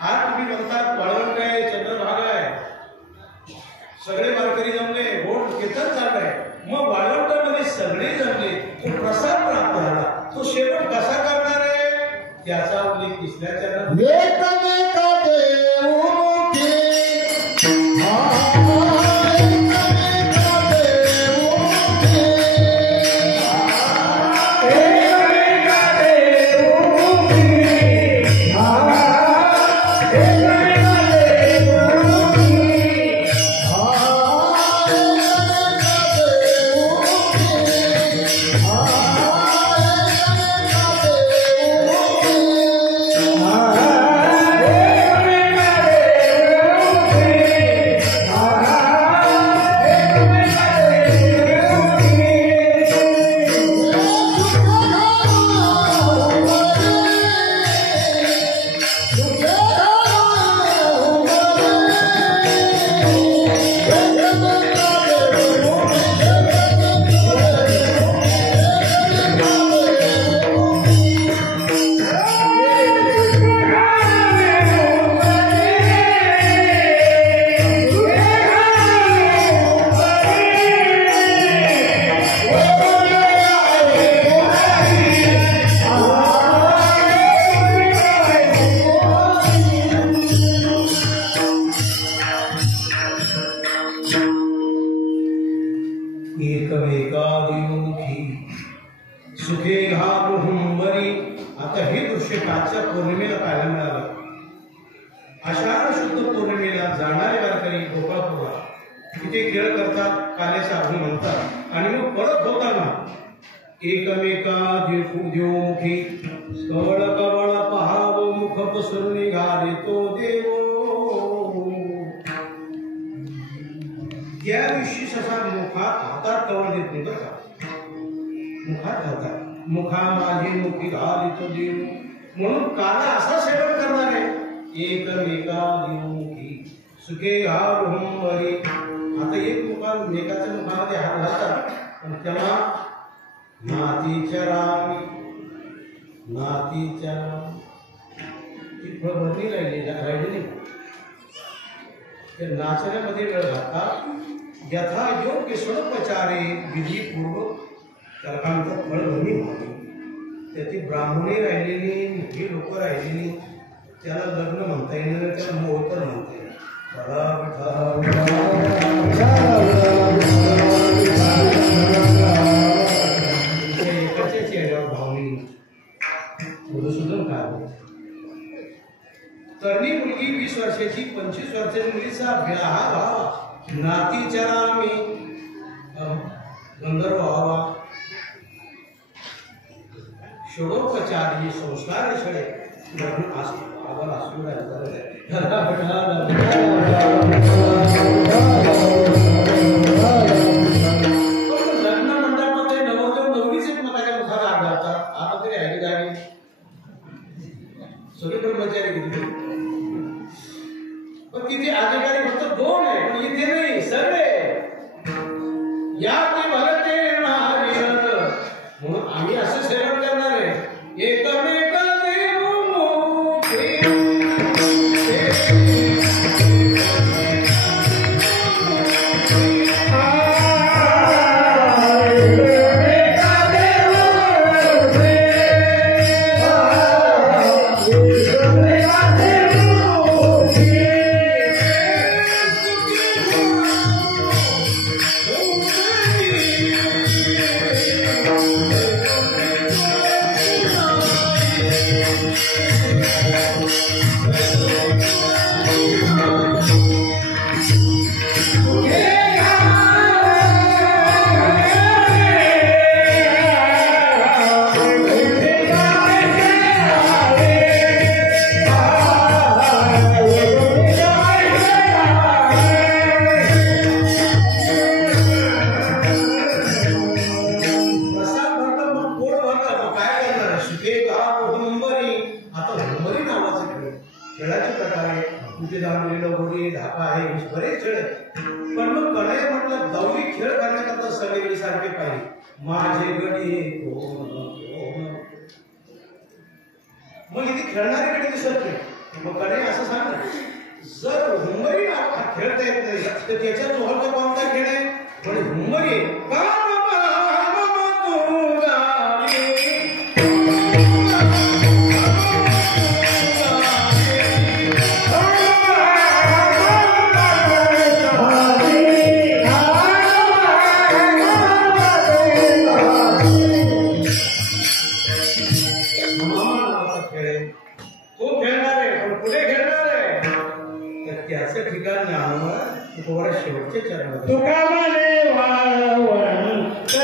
आज तुम्ही म्हणतात वाळवंट आहे, चंद्रभागा आहे, सगळे वारकरी जमले, गोड कीर्तन चाललंय, मग वाळवंटामध्ये सगळे जमले, तो प्रसाद प्राप्त झाला, तो शेवट कसा करणार आहे त्याचा उल्लेख तिसऱ्या चरणात. आता हे दृश्य कालच्या पौर्णिमेला पाहायला मिळालं. आषाढ शुद्ध पौर्णिमेला जाणारे वारकरी गोपाळपूरला तिथे खेळ करतात, कालेचा अभू म्हणतात आणि मग परत होताना एकमेका देवमुखी कवळ कवळ पहाव मुख पसरून निघाले तो देव. त्या दिवशी ससा मुखात हातात कवळ देत नाही बरं का, मुखात घालतात. मुखा माझी मुखी घालितो देव, म्हणून काला असा सेवन करणार आहे. एकमेका देवमुखी सुखे घालून वरी आता एकाच्या मुखामध्ये हात घालतात पण तेव्हा नातीच्या राम ती भरणी राहिली नाही. नाचण्यामध्ये वेळ घालतात यथा योग्य स्वरूपचारे विधीपूर्वक त्याला काय म्हणतात फळभरणी व्हावी. त्याची ब्राह्मणे राहिलेली मोठी लोक राहिलेली त्याला लग्न म्हणता येईल त्याला मोहतर म्हणता येईल. एकाच्या चेहऱ्यावर भावनी मधुसूदन काय तरणी मुलगी 20 वर्षाची 25 वर्षाची मुलीचा विवाह व्हावा नातीच्या नामी गंधर्व व्हावा षोडोपचारी संस्कार छडे लग्न आवाला असू लग्न मंडळामध्ये नवरदेव नवरीच एकमेकाच्या मुखाला हात घालतात. आता तरी आहे गाडी सगळे ब्रह्मचारी किती पण तिथे अधिकारी फक्त 2 आहे पण इथे नाही सगळे या ते भरते म्हणून आम्ही असं सेवन करणार आहे एकमेक बरेच खेळ पण मग कणय म्हटलं दौडी खेळ करण्याकरता सगळे सारखे पाहिजे माझे गडी मग इथे खेळणारे गडी दिसत नाही. मग कणय असं सांग जर हुंबरी खेळता येत नाही तर त्याच्या जोहरचा कोणता खेळ आहे पण हुंबरी शेवटचे चरण तुका माने वाळवंत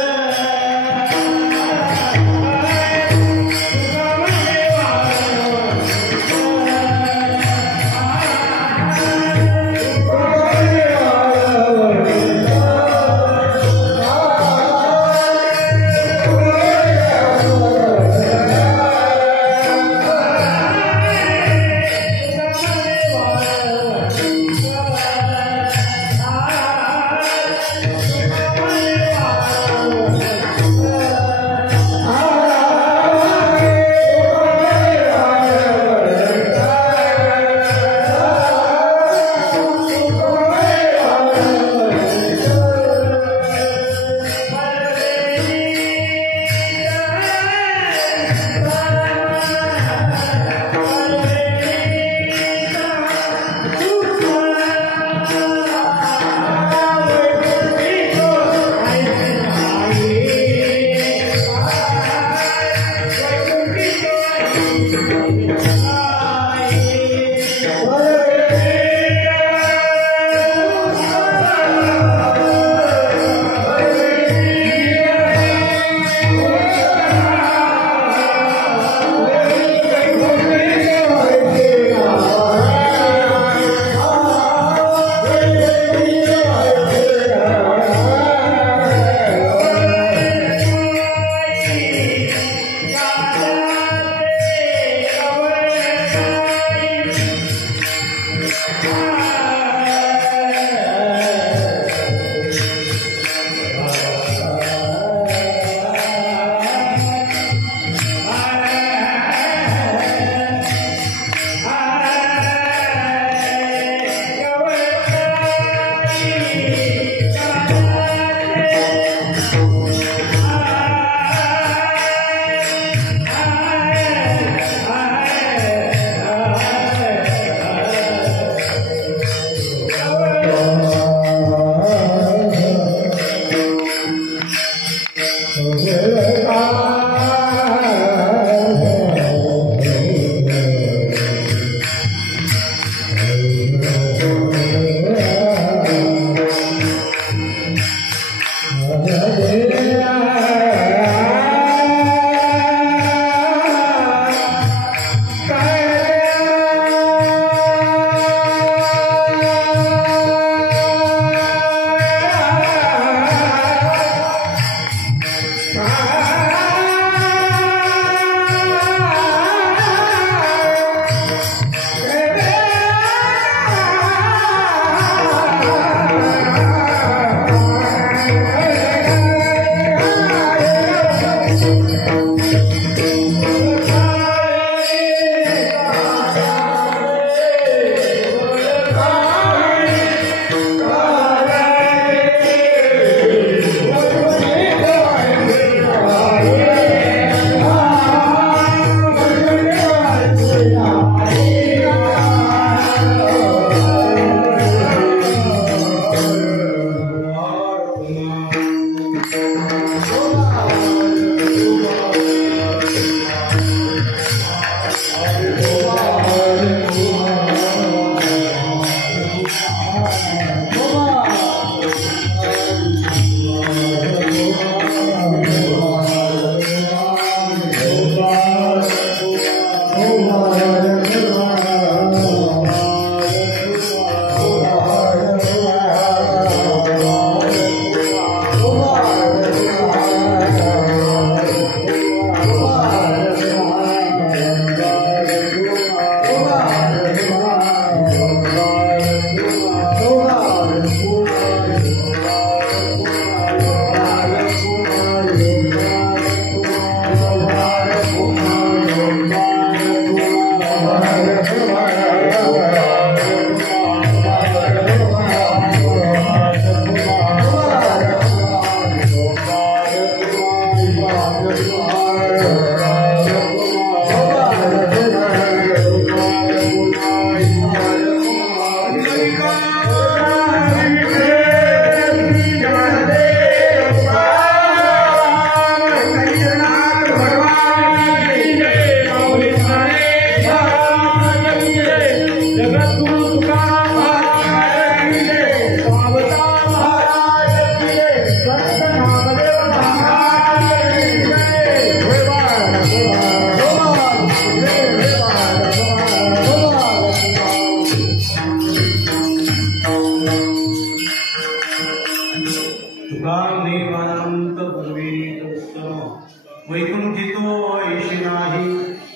वैकुंठितो ऐशी नाही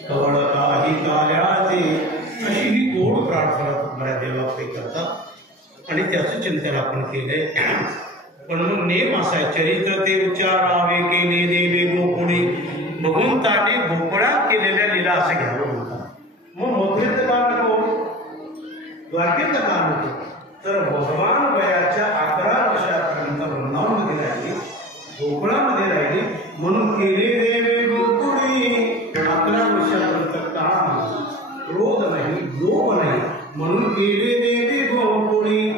कवळ काही काल्याचे, अशी ही गोड प्रार्थना तुम्हाला देवाकडे करतात आणि त्याचं चिंतन आपण केलंय. पण मग नेम असा आहे, चरित्र ते उच्चारावे केले देवे गोकुळी, भगवंताने गोकुळात केलेल्या लीला असं घ्यावं म्हणतात. मग मथुरेचं का नको, द्वारकेचं का नको, तर भगवान वयाच्या 11 वर्षापर्यंत वृंदावनमध्ये राहिले, गोकुळामध्ये राहिले, म्हणून केले देवे गोकुळी. 11 वर्षापर्यंत काम, क्रोध नाही, लोभ नाही, म्हणून केले देवे गोकुळी.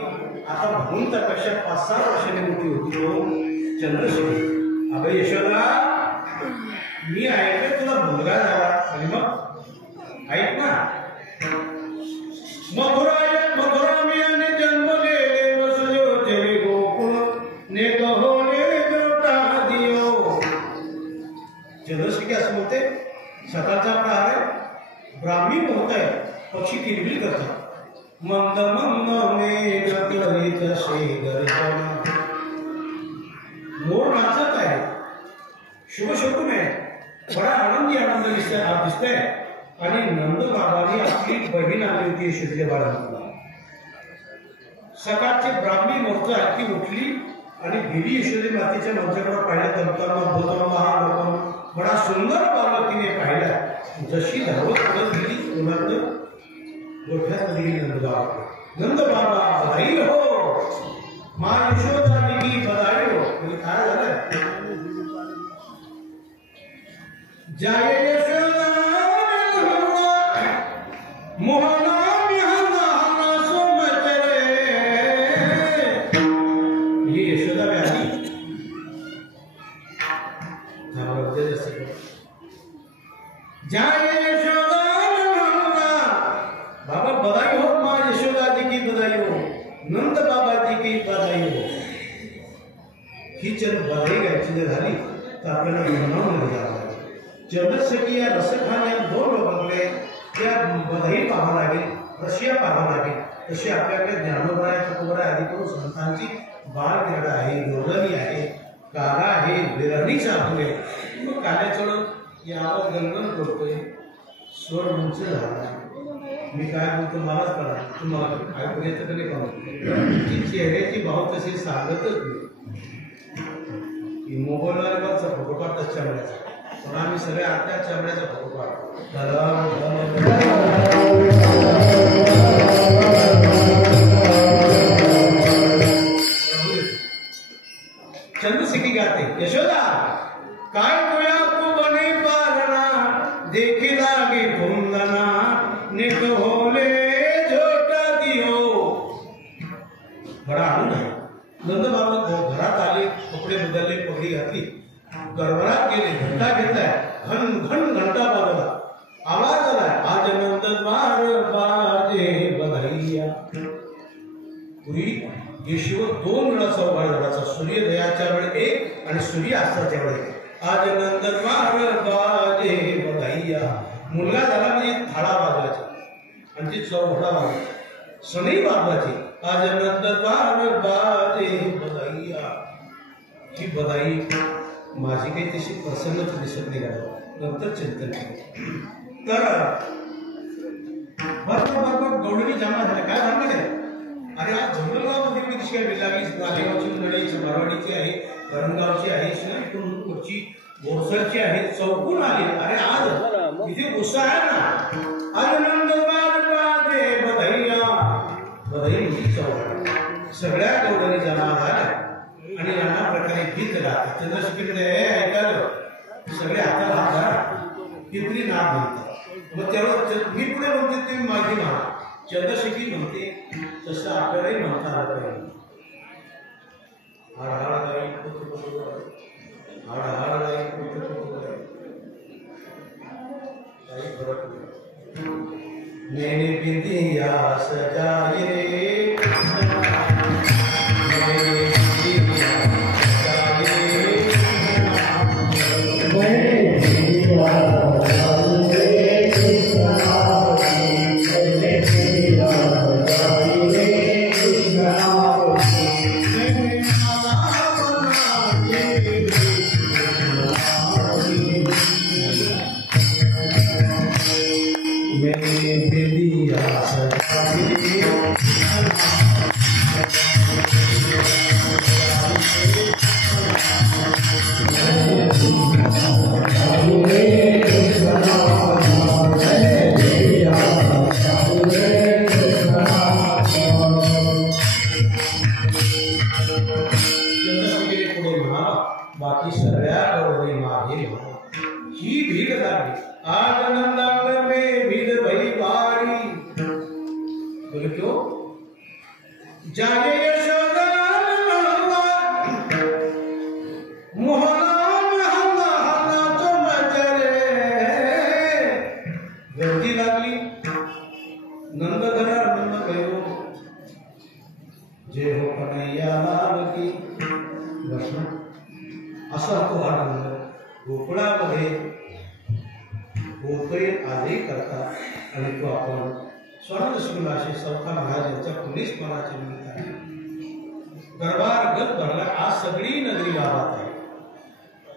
आता भगवंतापेक्षा 5-6 वर्षांनी मोठी होती हो चंद्रशेखर. अगं यशोदा, मी ऐकलं तुला मुलगा झाला, आणि मग ऐक ना, मथुरा मियाने जन्मले वसलो जय गोकुळ, ने कहोले बेटा दियो. चंद्रशेखर असं बोलते, सकाळचा प्रहार आहे, ब्राह्मी मुहूर्त आहे, पक्षी किलबिल करतात, मंद मंद मेघ करीत असे गर्जना. मोर नाचत आहे, शुभ शकुन आहे, बडा आनंद दिसतंय. आणि नंद बाबांनी आपली बहीण आली होती यशोदेच्या बाळाला. सकाळची ब्राह्मी मुहूर्त आखी उठली आणि गेली यशोदे मातेच्या मंचाकडे पाहिलं, तमताना भूतम महालोकम, बडा सुंदर बालक तिने पाहिला. जशी धावत पडत गेली कोणाकडे, गोठ्यात गेली नंद बाबा. नंद बाबा बधाई हो, माँ यशोदा की बधाई हो. काय झालं, जय यशोदा मोहना मिहाना सोमत रे. ये यशोदा व्याधी भजन असते जय यशोदा बाबा बधाई हो, माँ यशोदा जी की बधाई हो, नंद बाबा जी की बधाई हो। ही जर बधाई गायची जर झाली तर आपल्याला म्हणावं लागेल जलसखी या रसखान या दोन लोकांकडे त्या बधाई पाहावं लागेल, रशिया पाहावं लागेल। तशी आपल्याकडे ज्ञानोबा तुकोबा आदी करून संतांची बाळक्रीडा आहे, योजनी आहे, काला आहे, विरणीचा आहे। मग काल्याचं यावर गणगण करतोय, स्वर उंच झाला। मी काय बोलतो मलाच कळा, तुम्हाला काय पर्यंत तरी कळत ती चेहऱ्याची भाव तशी सांगतच नाही। मोबाईलवरचा फोटो काढतात चमड्याचा, पण आम्ही सगळे आत्या चमड्याचा फोटो काढतो। चंद्रशेखी गाते यशोदा काय तुया बने पालना देखी लागे कुंदना निक होले झोटा दियो। बडा आनंद आहे। नंद बाबा घरात आले, कपडे बदलले, पगडी घातली, गरबरात गेले, घंटा घेतलाय, घन घन घंटा वाजवला, आवाज आलाय आज नंद द्वार बाजे बधाईया। पूर्वी येशूवर दोन वेळा चौघाळ झाडाचा, सूर्योदयाच्या वेळे एक आणि सूर्यास्ताच्या वेळे आज नंद द्वार बाजे बधाईया। मुलगा झाला म्हणजे थाळा वाजवायचा आणि ती चौघडा वाजवायची, सनई वाजवायची आज नंद द्वार बाजे बधाईया। ही बधाई माझी काही तशी प्रसन्नता दिसत नाही का, नंतर चिंतन केलं तर बरोबर गौडणी जमा झाल्या। काय झालं नाही, अरे आज जंगलगावमध्ये मी कशी आहे, लागली नालेगावची मंडळी, मारवाडीची आहे, करंगावची आहे, पुढची बोरसरची आहे, चौकून आली। अरे आज तिथे उत्साह आहे ना, आज नंदबार बाजे बधाईया। बधाई म्हणजे चौघड सगळ्या गौडणी जमा झाल्या आणि नाना प्रकारे गीत गातात। चंद्रशेखीकडे ऐकायला सगळे हातात हात घाला, किती नाद म्हणतात। मग तेव्हा मी पुढे म्हणते तुम्ही मागे म्हणा, चंद्रशेखी म्हणते तसं आपल्यालाही म्हणता आलं पाहिजे। हाडहाडगाई हाडहाडगाई काही फरक नाही। मैंने बिंदिया सजाई रे बाकी सगळ्या गौरवी मागे ही भीड लागली आज नंदांगर में भीड़ भई भारी। बोले क्यों? जाने यशोदा मोहना हल्ला हल्ला तो मचरे। गर्दी लागली, नंद घरा नंद गयो, जय हो कन्हैया लाल की। बसना असा तो आनंद गोकुळामध्ये होतोय आजही करतात। आणि तो आपण स्वर्णसुलाशी चौथा महाराजांच्या पुण्यस्मरणाच्या निमित्ताने दरबार गज भरला। आज सगळी नगरी गावात आहे,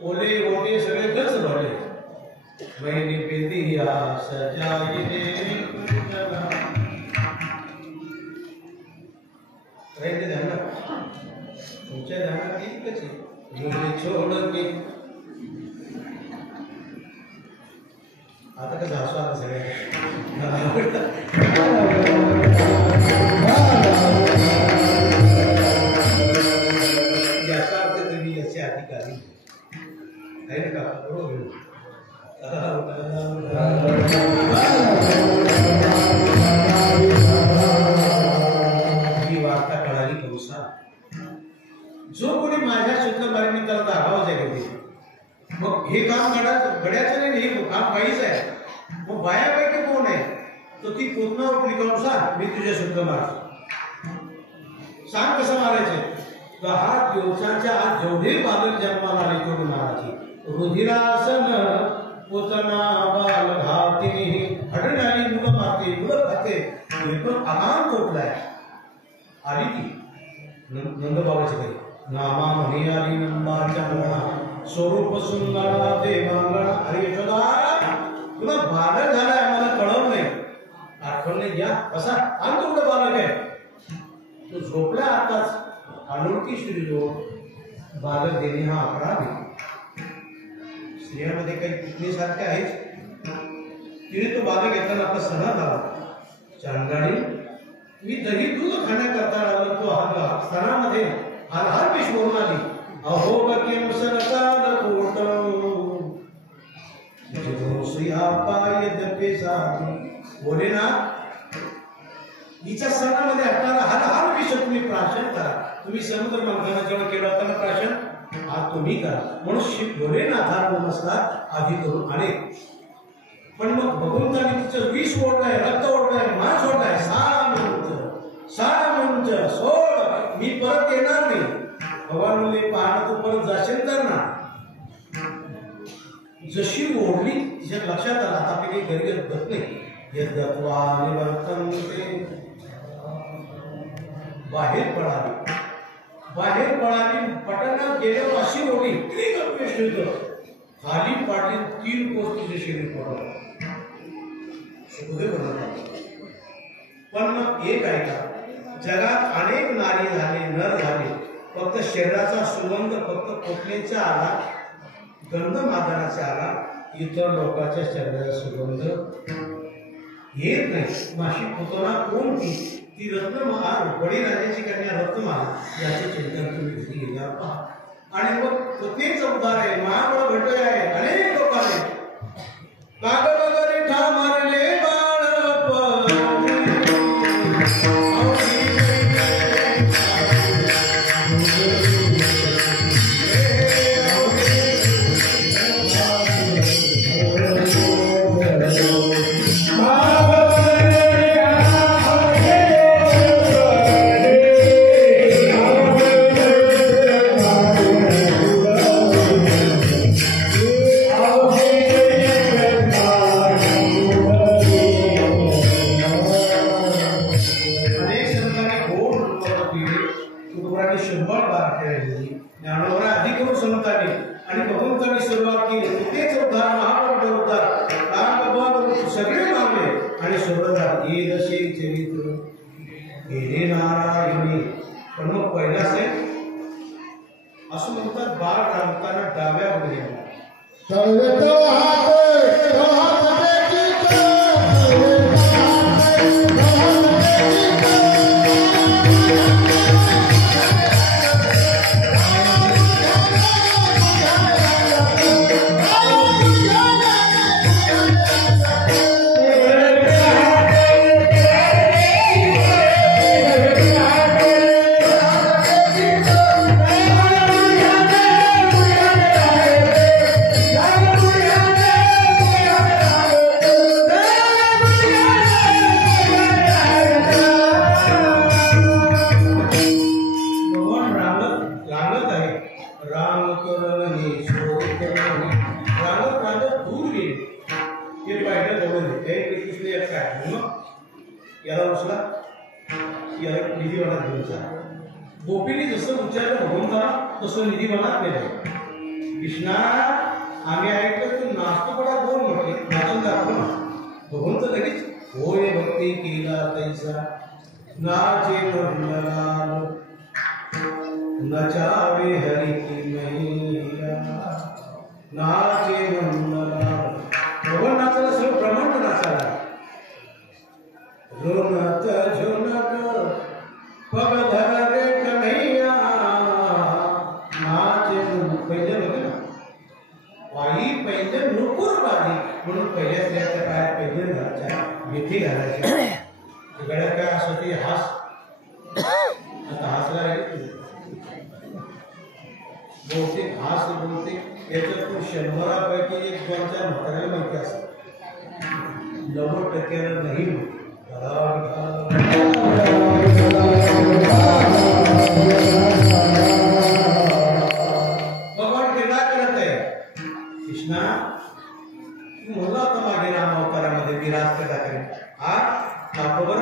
ओले ओटे सगळे गज भरले। मैंने बिंदिया सजाई रे रहते ध्यान तुमच्या ध्यानात येईल कशी मुझे छोड़ के। आता कसं हसू आलं सगळ्या याचा अर्थ तुम्ही याचे अधिकारी आहे ना का? बरोबर ही वार्ता कळाली कौसा। जो कोणी माझ्या शुद्धबारीने त्याला दाखवायचं आहे, मग हे काम गड्याचं नाही, हे काम बाईच आहे. मग बायापैकी कोण आहे? तर ती पूर्ण उठली, सांग मी तुझ्या शब्द मारतो. सांग कसं मारायचं? 10 दिवसाच्या आत जेवढे बालक जन्माला आले तेवढे मारायचे. रुधिरासन पुतना बाल घाती, हडणारी मुलं मारते, मुलं खाते. एकदम आगाम तोडलाय. आली ती नंदबाबाच्या घरी. नामा म्हणे आली नंदाच्या अंगणा, स्वरूप सुंदरा देवांगणा. अरे यशोदा, तुला बालक झालाय, मला कळवलं नाही, आठवण नाही. घ्या कसा आण तुमचं बालक आहे. तो झोपला आताच. अनोळखी स्त्रीजवळ बालक देणे हा अपराध आहे. स्त्रियांमध्ये काही पुतणीसारखे आहेच. तिने तो बालक घेताना आपला सणात आला. चांदाडी, मी दही दूध खाण्याकरता आलो, तो हा सणामध्ये आधार पेश म्हणून आली. अहो बके सरकार कोट श्री आपाय दपे साधी. बोले ना, हिच्या सणामध्ये असणारा हर विषय तुम्ही प्राशन करा. तुम्ही समुद्र मंथनाच्या जेव्हा केला होता ना प्राशन, आज तुम्ही करा. म्हणून बोले ना आधार नमस्कार आधी करून आले. पण मग भगवंताने तिचं विष ओढलंय, रक्त ओढलंय, मांस ओढलाय. सामंच सोड, मी परत येणार नाही. भगवान म्हणजे पाहणं तू परत जाशील तर ना. जशी ओढली तिच्या लक्षात आला आता आपली काही गरज होत नाही. यद्वा निवर्तन ते बाहेर पडाली. बाहेर पडाली, पटणात गेल्यावर अशी ओढली खाली पाडली. 3 कोस तिचे शरीर पडलं. सुखदेव पण मग एक आहे का, जगात अनेक नारी झाले, नर झाले, फक्त शरीराचा सुगंध फक्त पोटणीचा आला, गंध मादनाचा आला, इतर लोकांच्या शरीराचा सुगंध येत नाही. माशी पुतना कोण ती रत्नमाला, बळीराजाची कन्या रत्नमाला, याचे चिंतन तुम्ही घरी गेल्यावर पहा. आणि मग पत्नीचं उद्धार आहे, महाबळ भट्ट आहे, अनेक लोक आले. कागद वगैरे ठा मारले असं म्हणतात. बाळ रामताना डाव्या वगैरे गोपीने जसं उच्चारलं भगवंताला तसं निधी मनात नेलं. कृष्णा, आम्ही ऐकलं तू नाचतो पडा बोल म्हटले, नाचून दाखव ना. भगवंत लगेच होय भक्ती केला तैसा नाचे म्हणला नचावे हरी की मैया नाचे म्हणला. भगवान नाचायला सगळं ब्रह्मांड नाचायला. झुनत झुनत पगधर रे कन्हैया नाचे. पैंजण होते ना, वाई पैंजण नुपूर वाली म्हणून पहिल्या स्त्रियाच्या पायात पैंजण घालायच्या, मिठी घालायच्या. गळ्यात काय असं ते हास, आता हासला रे बहुतेक हास, बहुतेक याच्यातून 100पैकी 1-2-4 म्हाताऱ्याला माहिती असतात, 90% नाही. भगवान केला करत आहे कृष्णा, म्हणलं होतं मागे राम अवतारामध्ये विराज कसा करेल. आज दाखवर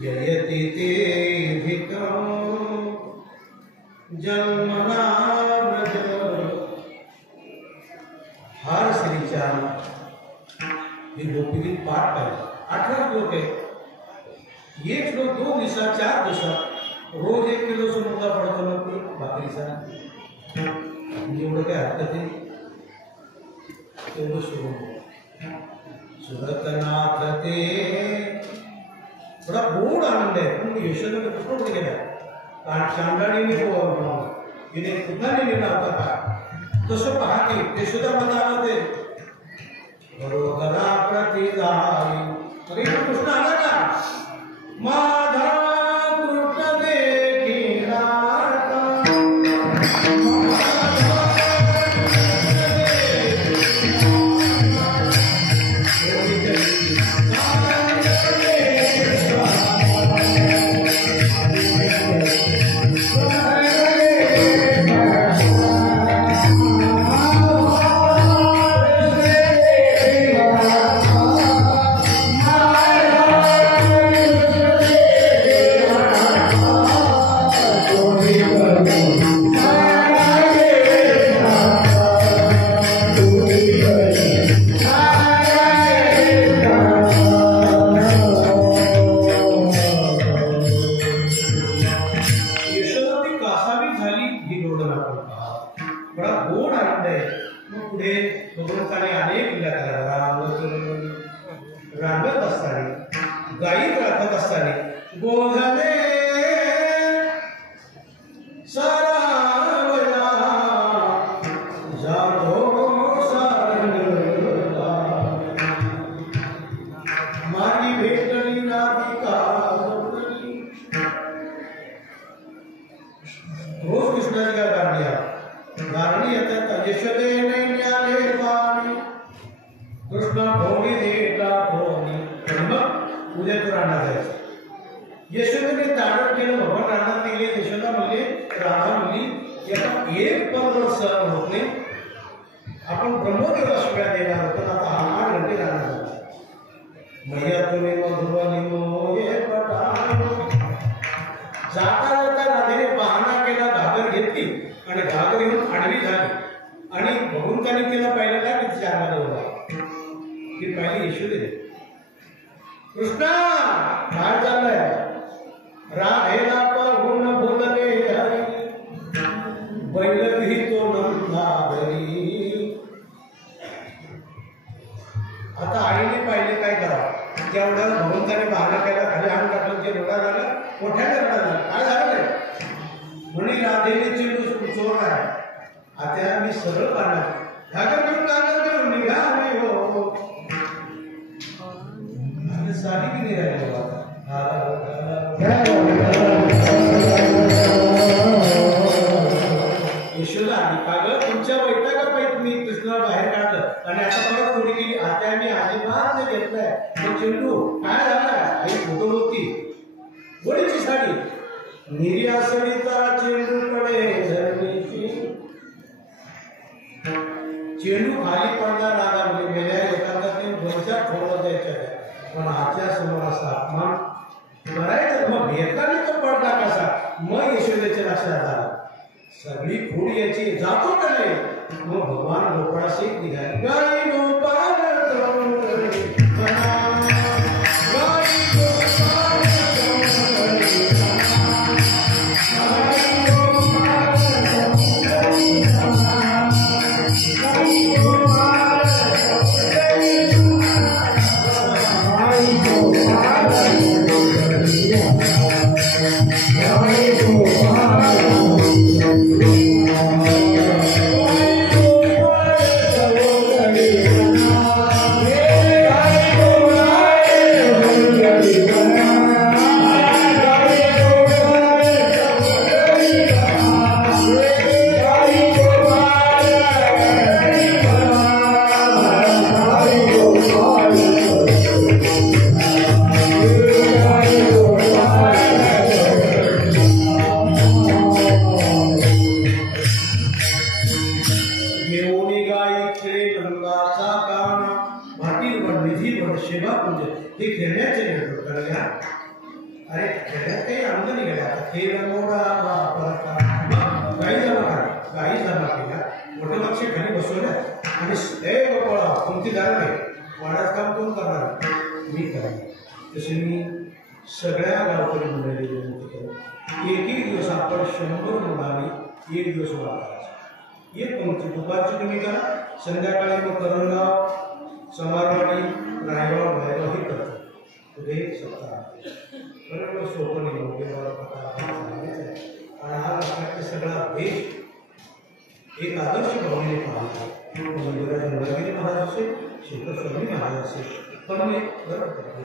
जयते ते जन्मना व्रज हर श्रीच्या हे गोपीगीत पाठ पाहिजे. 18 श्लोक आहे. एक श्लोक 2 दिवसात 4 दिवसात रोज 1 किलो समुद्र पडतो ना भाकरीचा, एवढं काय हरकत आहे. तेवढं सोडून सुरतनाथ ते थोडा गोड आनंद आहे. पण यशोदा कुठं कुठे गेला, कारण चांडाळीने तिने पुन्हा नेलेला होता का तसं पहा की यशोदा बतावते बरोबरा प्रति जाई. अरे कृष्ण आला का, माझा कृष्ण देखीला घेऊन गाई खेळे रंगाचा काना मातीवर निधीवर शेवा पूजन हे खेळण्याचे निर्णय करूया. अरे खेळण्यात काही आनंद निघाला. आता खेळ मोडा गाई जमा केला मोठे पक्षी खाली बसवल्या आणि गोपाळा कोणती दार नाही वाड्यात काम कोण करणार मी करेन. तसे मी सगळ्या गावकरी मंडळी विनंती करेन एक दिवस आपण 100 मुलांनी एक दिवस उभा करायचा. एक पंक्ती दुपारची तुम्ही करा संध्याकाळी मग करणगाव समारवाडी रायगाव भैरव हे करतो उद्या सप्ताह बरोबर सोपं नाही आणि हा राष्ट्राचा सगळा देश एक आदर्श भावनेने पाहतो. गंगागिरी महाराज असेल शेखर महाराज असेल पण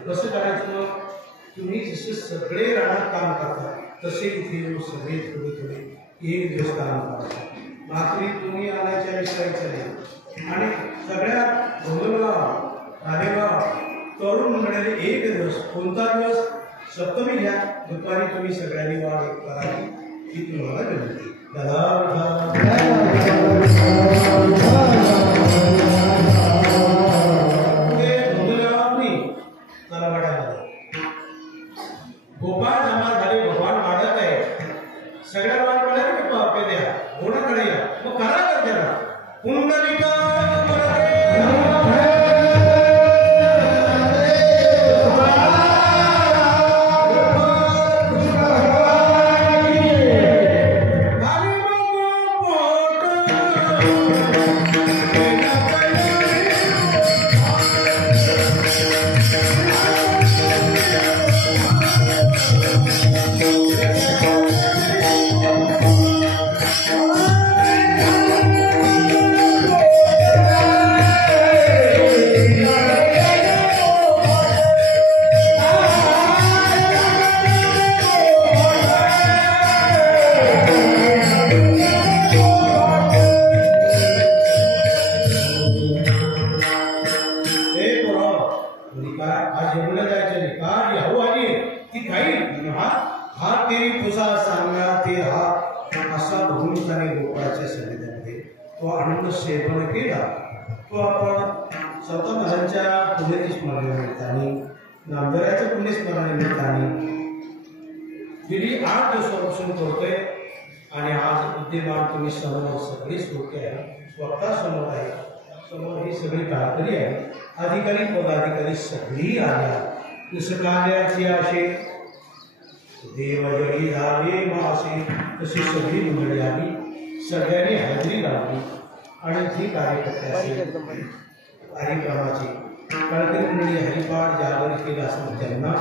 कसं करायचं तुम्ही जसे सगळे राहणार काम करता तसे इथे सगळे थोडे थोडे एक दिवस काम करता. रात्री तुम्ही आणायच्या विसरायचं नाही आणि सगळ्या भोगलगाव राणेगाव तरुण मंडळाने एक दिवस कोणता दिवस सप्तमी घ्या दुपारी तुम्ही सगळ्यांनी वाढ करावी ही तुम्हाला विनंती. गोपाळ जमा झाले गोपाळ वाढत आहे सगळ्या वाट मिळाली की पापे द्या कोणाकडे या मग करा जरा पुंडलिका सेवन केला तो आपण स्वतः महाराजांच्या पुण्यतिथी स्मरणानिमित्ताने नामदेवाच्या पुण्यस्मरणानिमित्ताने गेली 8 दिवसापासून करतोय आणि आज विद्यमान तुम्ही समोर सगळीच लोक आहे स्वतः समोर आहे समोर ही सगळी गायकरी आहे अधिकारी पदाधिकारी सगळी आल्या जसं कांद्याची असे देवजळी झाले मासे तशी सगळी मंडळी आली सगळ्यांनी हजेरी लावली आणि जी कार्यकर्ते असेल कार्यक्रमाची कळकरी मंडळी हरिपाठ जागर केला असेल त्यांना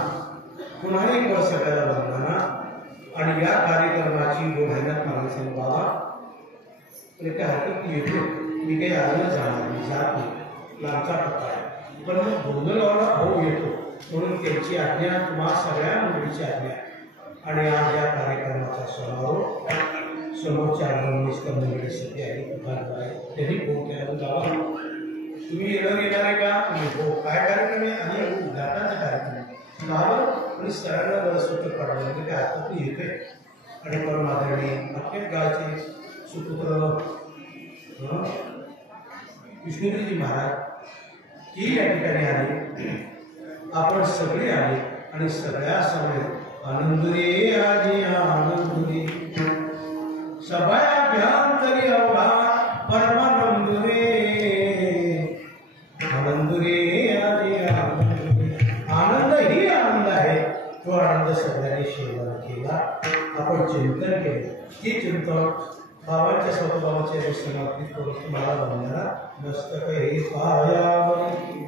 पुन्हा एक वर्ष सगळ्याला बघताना आणि या कार्यक्रमाची मेहनत मागायचे बाबा काय हरकत येतो मी काही आलं जाणार मी जात नाही लांबचा टप्पा आहे पण मग गोंधळाला भाऊ येतो म्हणून त्यांची आज्ञा तुम्हा सगळ्या मंडळीची आज्ञा आणि आज या कार्यक्रमाचा समारोप समोरच्या आगमनिष्ठ मंडळीसाठी आहे त्यांनी भोग द्यायला जावा तुम्ही येणार आहे का हो काय कार्यक्रम आहे आणि उद्घाटनाचा कार्यक्रम गावावर आणि सगळ्यांना बरंच पडलं म्हणजे ते आता येते आणि परम आदरणीय अख्ख्या गावचे सुपुत्र विष्णुगिरीजी महाराज ही या ठिकाणी आले आपण सगळे आले आणि सगळ्या समय आनंदुरे आजी आनंदुरे सभयाभ्यंतरी अवघा परमानंदुरे आनंदुरे आजी आनंदुरे आनंद ही आनंद आहे तो आनंद सगळ्यांनी सेवन केला आपण चिंतन केले ही चिंतन बाबांच्या स्वतःबाबाचे समर्पित करून तुम्हाला वंदना मस्तक हे पायावरी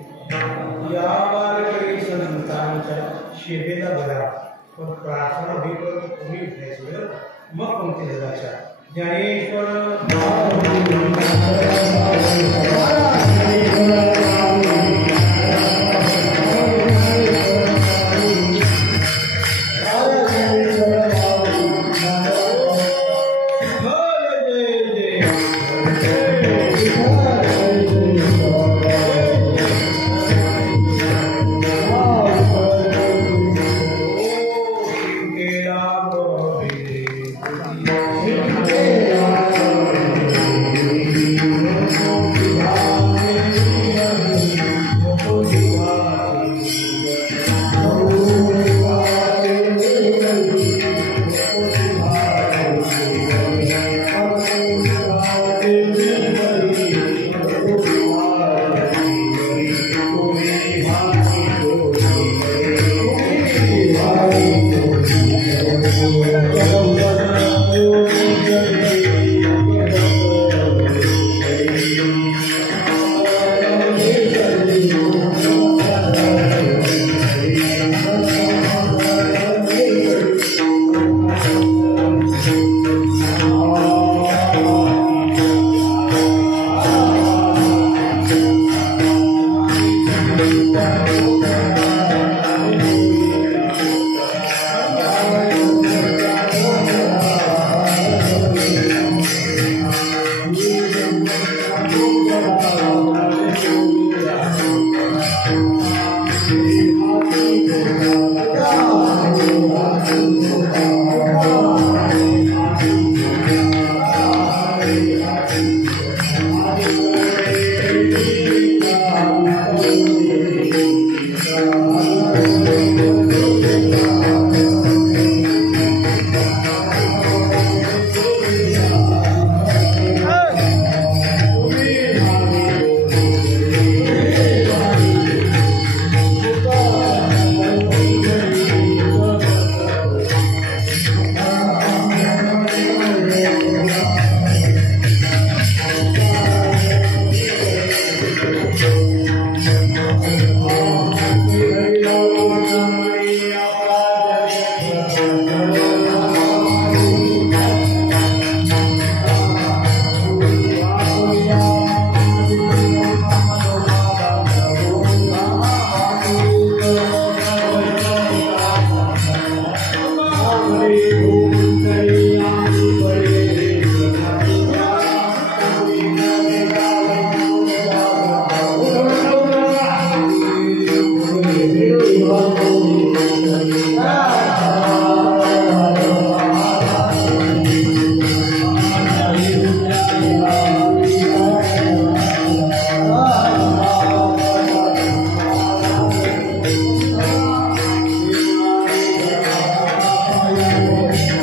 या वारकरी संतांच्या सेवेला बघा पण प्रार्थना ही करून तुम्ही उठायचं मग कोणती देवाच्या ज्ञानेश्वर Thank you.